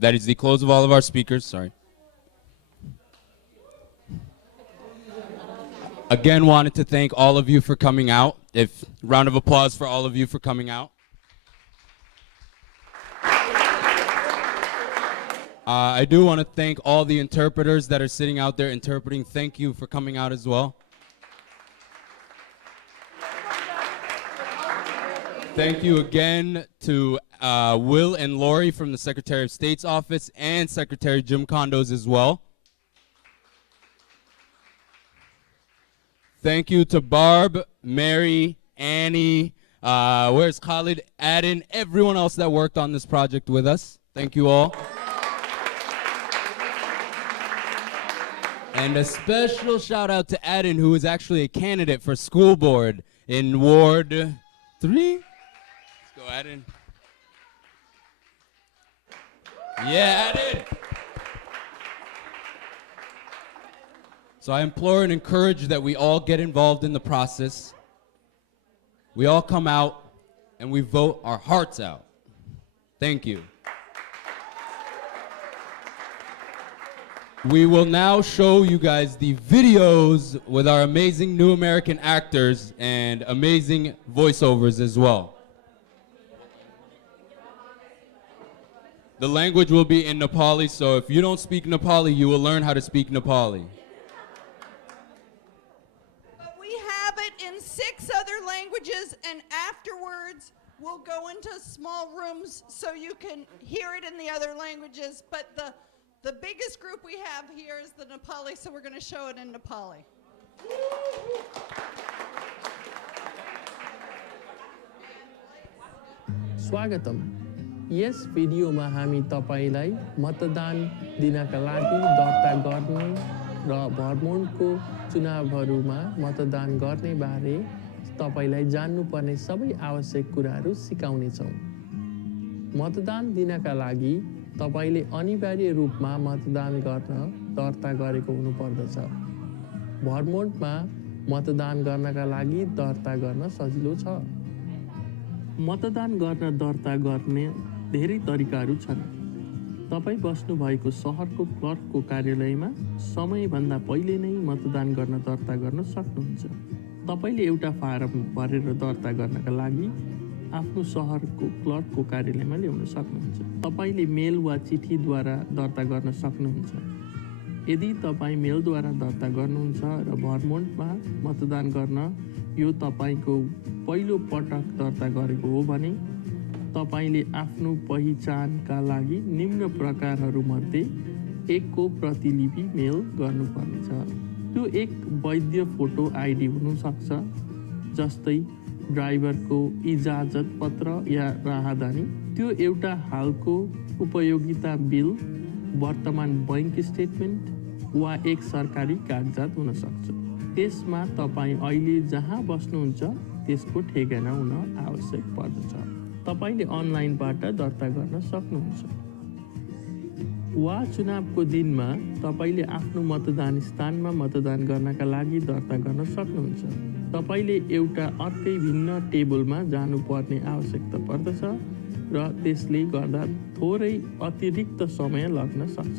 is the close of all of our speakers, sorry. Again, wanted to thank all of you for coming out. Round of applause for all of you for coming out. I do want to thank all the interpreters that are sitting out there interpreting. Thank you for coming out as well. Thank you again to Will and Lori from the Secretary of State's office and Secretary Jim Condos as well. Thank you to Barb, Mary, Annie, where's Khalid, Adin, everyone else that worked on this project with us. Thank you all. And a special shout out to Adin, who is actually a candidate for school board in Ward 3. Go Adin. Yeah, Adin. So I implore and encourage that we all get involved in the process. We all come out and we vote our hearts out. Thank you. We will now show you guys the videos with our amazing new American actors and amazing voiceovers as well. The language will be in Nepali, so if you don't speak Nepali, you will learn how to speak Nepali. But we have it in 6 other languages, and afterwards we'll go into small rooms so you can hear it in the other languages. But the biggest group we have here is the Nepali, so we're going to show it in Nepali. स्वागतम yes भिडियोमा हामी तपाईलाई मतदान दिनका लागि दर्ता गर्ने र भर्मोन्टको चुनावहरूमा मतदान गर्ने बारे तपाईलाई जान्नुपर्ने सबै आवश्यक कुराहरू सिकाउने छौं। मतदान दिनका लागि तपाईले अनिवार्य रूपमा मतदान गर्न दर्ता गरेको हुनुपर्दछ। भर्मोन्टमा मतदान गर्नका लागि दर्ता गर्न सजिलो छ। मतदान गर्न दर्ता गर्ने धेरै तरिकाहरू छन्। तपाईँ बस्नुभएको सहरको क्लर्कको कार्यालयमा समयभन्दा पहिले नै मतदान गर्न दर्ता गर्न सक्नुहुन्छ। तपाईँले एउटा फारम भरेर दर्ता गर्नका लागि आफ्नो सहरको क्लर्कको कार्यालयमा ल्याउन सक्नुहुन्छ। तपाईँले मेल वा चिठीद्वारा दर्ता गर्न सक्नुहुन्छ। यदि तपाईँ मेलद्वारा दर्ता गर्नुहुन्छ र भर्मोन्टमा मतदान गर्न यो तपाईँको पहिलो पटक दर्ता गरेको हो भने तपाईँले आफ्नो पहिचानका लागि निम्न प्रकारहरूमध्ये एकको प्रतिलिपि मेल गर्नुपर्नेछ। त्यो एक वैध फोटो आइडी हुनसक्छ, जस्तै ड्राइभरको इजाजत पत्र या राहदानी। त्यो एउटा हालको उपयोगिता बिल, वर्तमान बैंक स्टेटमेन्ट वा एक सरकारी कागजात हुन सक्छ। त्यसमा तपाईँ अहिले जहाँ बस्नुहुन्छ त्यसको ठेगाना हुन आवश्यक पर्दछ। तपाईँले अनलाइनबाट दर्ता गर्न सक्नुहुन्छ वा चुनावको दिनमा तपाईँले आफ्नो मतदान स्थानमा मतदान गर्नका लागि दर्ता गर्न सक्नुहुन्छ। तपाईँले एउटा अर्कै भिन्न टेबलमा जानुपर्ने आवश्यकता पर्दछ र त्यसले गर्दा थोरै अतिरिक्त समय लाग्न सक्छ।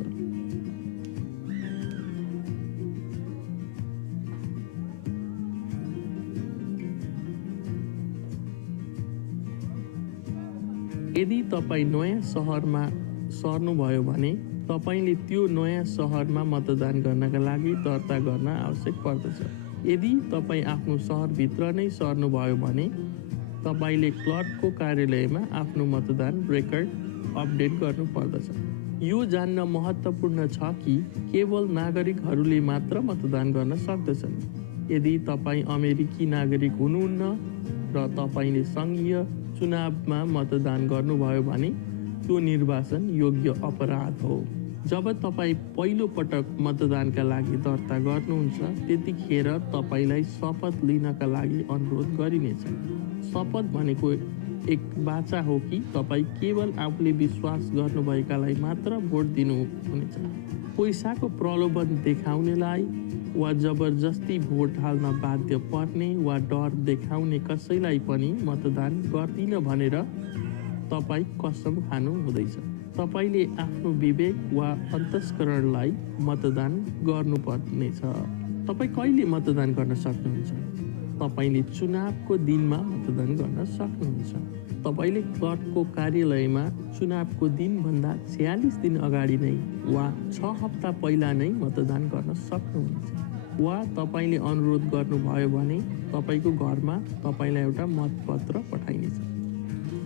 यदि तपाईँ नयाँ सहरमा सर्नुभयो भने तपाईँले त्यो नयाँ सहरमा मतदान गर्नका लागि दर्ता गर्न आवश्यक पर्दछ। यदि तपाईँ आफ्नो सहरभित्र नै सर्नुभयो भने तपाईँले क्लर्कको कार्यालयमा आफ्नो मतदान रेकर्ड अपडेट गर्नुपर्दछ। यो जान्न महत्त्वपूर्ण छ कि केवल नागरिकहरूले मात्र मतदान गर्न सक्दछन्। यदि तपाईँ अमेरिकी नागरिक हुनुहुन्न र तपाईँले सङ्घीय चुनावमा मतदान गर्नुभयो भने त्यो निर्वाचन योग्य अपराध हो। जब तपाईँ पहिलो पटक मतदानका लागि दर्ता गर्नुहुन्छ त्यतिखेर तपाईँलाई शपथ लिनका लागि अनुरोध गरिनेछ। शपथ भनेको एक वाचा हो कि तपाईँ केवल आफूले विश्वास गर्नुभएकालाई मात्र भोट दिनुहुनेछ। पैसाको प्रलोभन देखाउनेलाई वा जबरजस्ती भोट हाल्न बाध्य पर्ने वा डर देखाउने कसैलाई पनि मतदान गर्दिन भनेर तपाईँ कसम खानु हुँदैछ। तपाईँले आफ्नो विवेक वा अन्तस्करणलाई मतदान गर्नुपर्नेछ। तपाईँ कहिले मतदान गर्न सक्नुहुन्छ? तपाईँले चुनावको दिनमा मतदान गर्न सक्नुहुन्छ। तपाईँले क्लर्कको कार्यालयमा चुनावको दिनभन्दा 46 दिन अगाडि नै वा 6 हप्ता पहिला नै मतदान गर्न सक्नुहुनेछ। वा तपाईँले अनुरोध गर्नुभयो भने तपाईँको घरमा तपाईँलाई एउटा मतपत्र पठाइनेछ।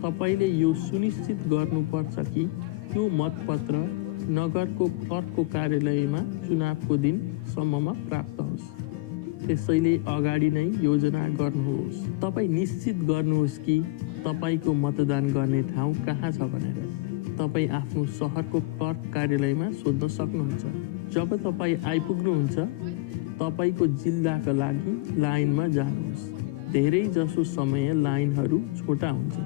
तपाईँले यो सुनिश्चित गर्नुपर्छ कि त्यो मतपत्र नगरको क्लर्कको कार्यालयमा चुनावको दिनसम्ममा प्राप्त होस्। त्यसैले अगाडि नै योजना गर्नुहोस्। तपाईँ निश्चित गर्नुहोस् कि तपाईँको मतदान गर्ने ठाउँ कहाँ छ भनेर। तपाईँ आफ्नो सहरको क्लर्क कार्यालयमा सोध्न सक्नुहुन्छ। जब तपाईँ आइपुग्नुहुन्छ तपाईँको जिल्लाका लागि लाइनमा जानुहोस्। धेरै जसो समय लाइनहरू छोटा हुन्छ,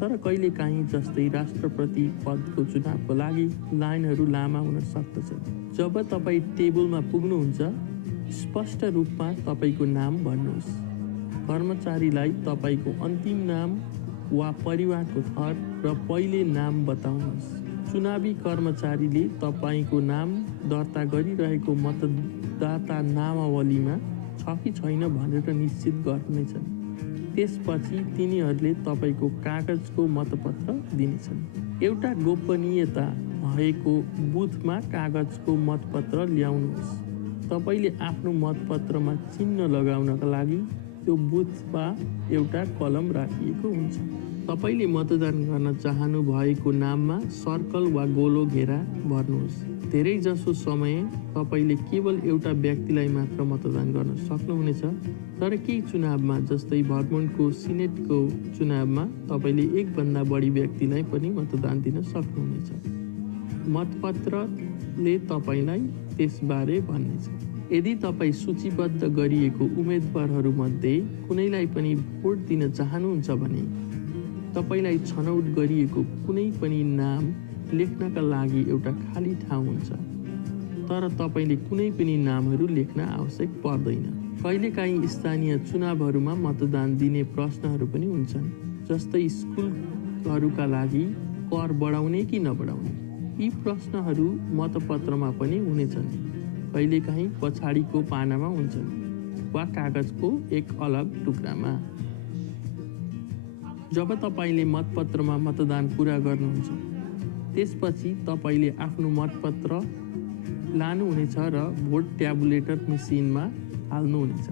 तर कहिलेकाहीँ जस्तै राष्ट्रपति पदको चुनावको लागि लाइनहरू लामा हुन सक्दछन्। जब तपाईँ टेबलमा पुग्नुहुन्छ स्पष्ट रूपमा तपाईँको नाम भन्नुहोस्। कर्मचारीलाई तपाईँको अन्तिम नाम वा परिवारको थर र पहिले नाम बताउनुहोस्। चुनावी कर्मचारीले तपाईँको नाम दर्ता गरिरहेको मतदाता नामावलीमा छ कि छैन भनेर निश्चित गर्नेछन्। त्यसपछि तिनीहरूले तपाईँको कागजको मतपत्र दिनेछन्। एउटा गोपनीयता भएको बुथमा कागजको मतपत्र ल्याउनुहोस्। तपाईँले आफ्नो मतपत्रमा चिन्ह लगाउनका लागि त्यो बुथमा एउटा कलम राखिएको हुन्छ। तपाईँले मतदान गर्न चाहनु भएको नाममा सर्कल वा गोलो घेरा भर्नुहोस्। धेरै जसो समय तपाईँले केवल एउटा व्यक्तिलाई मात्र मतदान गर्न सक्नुहुनेछ, तर केही चुनावमा जस्तै भर्मोन्टको सिनेटको चुनावमा तपाईँले एकभन्दा बढी व्यक्तिलाई पनि मतदान दिन सक्नुहुनेछ। मतपत्रले तपाईँलाई त्यसबारे भन्नेछ। यदि तपाईँ सूचीबद्ध गरिएको उम्मेदवारहरूमध्ये कुनैलाई पनि भोट दिन चाहनुहुन्छ भने तपाईँलाई छनौट गरिएको कुनै पनि नाम लेख्नका लागि एउटा खाली ठाउँ हुन्छ। तर तपाईले कुनै पनि नामहरू लेख्न आवश्यक पर्दैन। कहिलेकाहीँ स्थानीय चुनावहरूमा मतदान दिने प्रश्नहरू पनि हुन्छन्, जस्तै स्कुलहरूका लागि कर बढाउने कि नबढाउने। यी प्रश्नहरू मतपत्रमा पनि हुनेछन्, कहिलेकाहीँ पछाडिको पानामा हुन्छन् वा कागजको एक अलग टुक्रामा। जब तपाईले मतपत्रमा मतदान पुरा गर्नुहुन्छ, त्यसपछि तपाईले आफ्नो मतपत्र लानुहुनेछ र भोट ट्याबुलेटर मेसिनमा हाल्नुहुनेछ।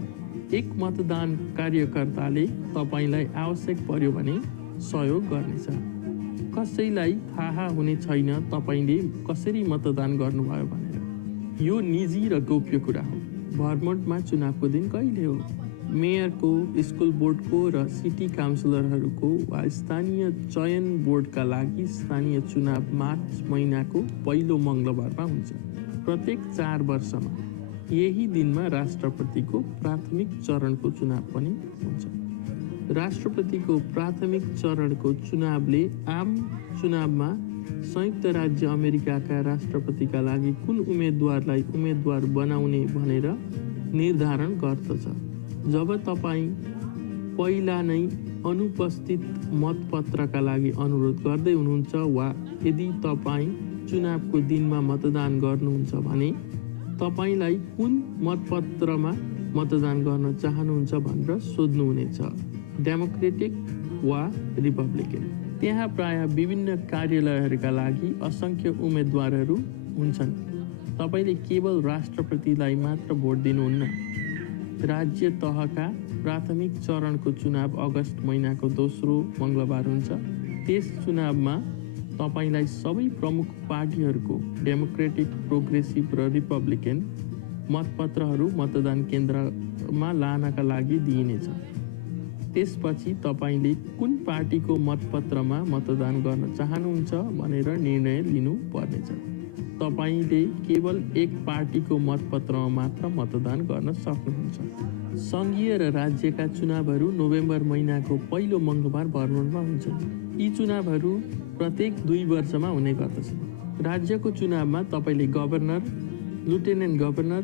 एक मतदान कार्यकर्ताले तपाईलाई आवश्यक पर्यो भने सहयोग गर्नेछ। कसैलाई थाहा हुने छैन तपाईले कसरी मतदान गर्नुभयो भनेर। यो निजी र गोप्य कुरा हो। भर्मोन्टमा चुनावको दिन कहिले हो? मेयरको, स्कुल बोर्डको र सिटी काउन्सिलरहरूको वा स्थानीय चयन बोर्डका लागि स्थानीय चुनाव मार्च महिनाको पहिलो मङ्गलबारमा हुन्छ। प्रत्येक 4 वर्षमा यही दिनमा राष्ट्रपतिको प्राथमिक चरणको चुनाव पनि हुन्छ। राष्ट्रपतिको प्राथमिक चरणको चुनावले आम चुनावमा संयुक्त राज्य अमेरिकाका राष्ट्रपतिका लागि कुन उम्मेदवारलाई उम्मेदवार बनाउने भनेर निर्धारण गर्दछ। जब तपाईँ पहिला नै अनुपस्थित मतपत्रका लागि अनुरोध गर्दै हुनुहुन्छ वा यदि तपाईँ चुनावको दिनमा मतदान गर्नुहुन्छ भने तपाईलाई कुन मतपत्रमा मतदान गर्न चाहनुहुन्छ भनेर सोध्नुहुनेछ, डेमोक्रेटिक वा रिपब्लिकन। त्यहाँ प्राय विभिन्न कार्यालयहरूका लागि असंख्य उम्मेदवारहरू हुन्छन्। तपाईले केवल राष्ट्रपतिलाई मात्र भोट दिनुहुन्न। राज्य तहका प्राथमिक चरणको चुनाव अगस्त महिनाको दोस्रो मङ्गलबार हुन्छ। त्यस चुनावमा तपाईलाई सबै प्रमुख पार्टीहरूको डेमोक्रेटिक, प्रोग्रेसिभ र रिपब्लिकन मतपत्रहरू मतदान केन्द्रमा लानका लागि दिइनेछ। त्यसपछि तपाईले कुन पार्टीको मतपत्रमा मतदान गर्न चाहनुहुन्छ भनेर निर्णय लिनु पर्नेछ। तपाईले केवल एक पार्टीको मतपत्रमा मात्र मतदान गर्न सक्नुहुन्छ। सङ्घीय र राज्यका चुनावहरू नोभेम्बर महिनाको पहिलो मङ्गलबार भर्मोन्टमा हुन्छन्। यी चुनावहरू प्रत्येक 2 वर्षमा हुने गर्दछन्। राज्यको चुनावमा तपाईले गभर्नर, लुटेनेन्ट गभर्नर,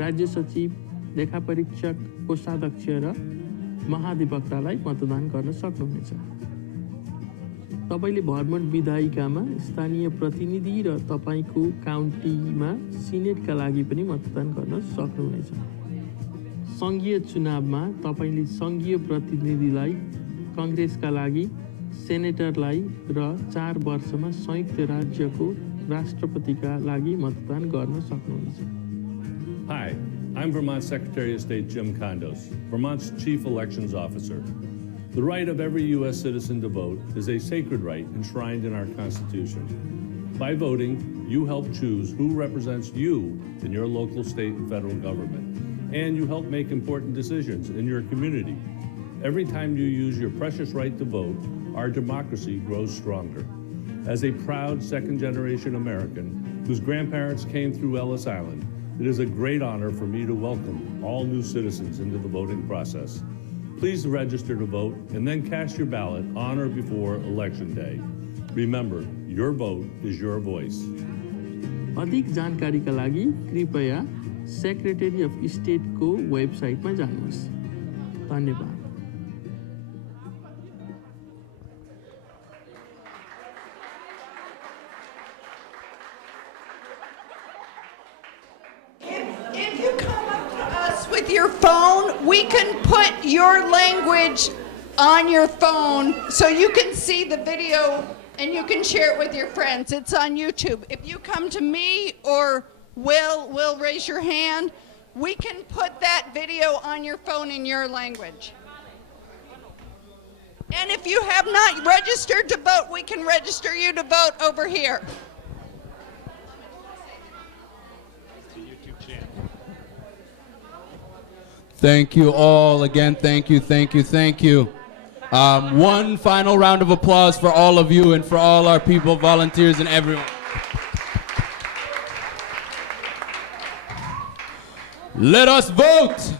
राज्य सचिव, लेखापरीक्षक, कोषाध्यक्ष र महाधिवक्तालाई मतदान गर्न सक्नुहुनेछ। तपाईले भर्मोन्ट विधायिकामा स्थानीय प्रतिनिधि र तपाईको काउन्टीमा सिनेटका लागि पनि मतदान गर्न सक्नुहुनेछ। सङ्घीय चुनावमा तपाईले सङ्घीय प्रतिनिधिलाई, कङ्ग्रेसका लागि सेनेटरलाई र 4 वर्षमा संयुक्त राज्यको राष्ट्रपतिका लागि मतदान गर्न सक्नुहुनेछ। Hi, I'm Vermont Secretary of State Jim Condos, Vermont's Chief Elections Officer. The right of every U.S. citizen to vote is a sacred right enshrined in our Constitution. By voting, you help choose who represents you in your local, state, and federal government, and you help make important decisions in your community. Every time you use your precious right to vote, our democracy grows stronger. As a proud second-generation American whose grandparents came through Ellis Island, it is a great honor for me to welcome all new citizens into the voting process. Please register to vote and then cast your ballot on or before Election Day. Remember, your vote is your voice. अधिक जानकारीका लागि कृपया secretary of स्टेटको वेबसाइटमा जानुहोस्। धन्यवाद। If you come up to us with your phone, we can put your language on your phone so you can see the video and you can share it with your friends. It's on YouTube. If you come to me or Will raise your hand, we can put that video on your phone in your language. And if you have not registered to vote, we can register you to vote over here. Thank you all again. Thank you, thank you, thank you. One final round of applause for all of you and for all our people, volunteers, and everyone. Let us vote.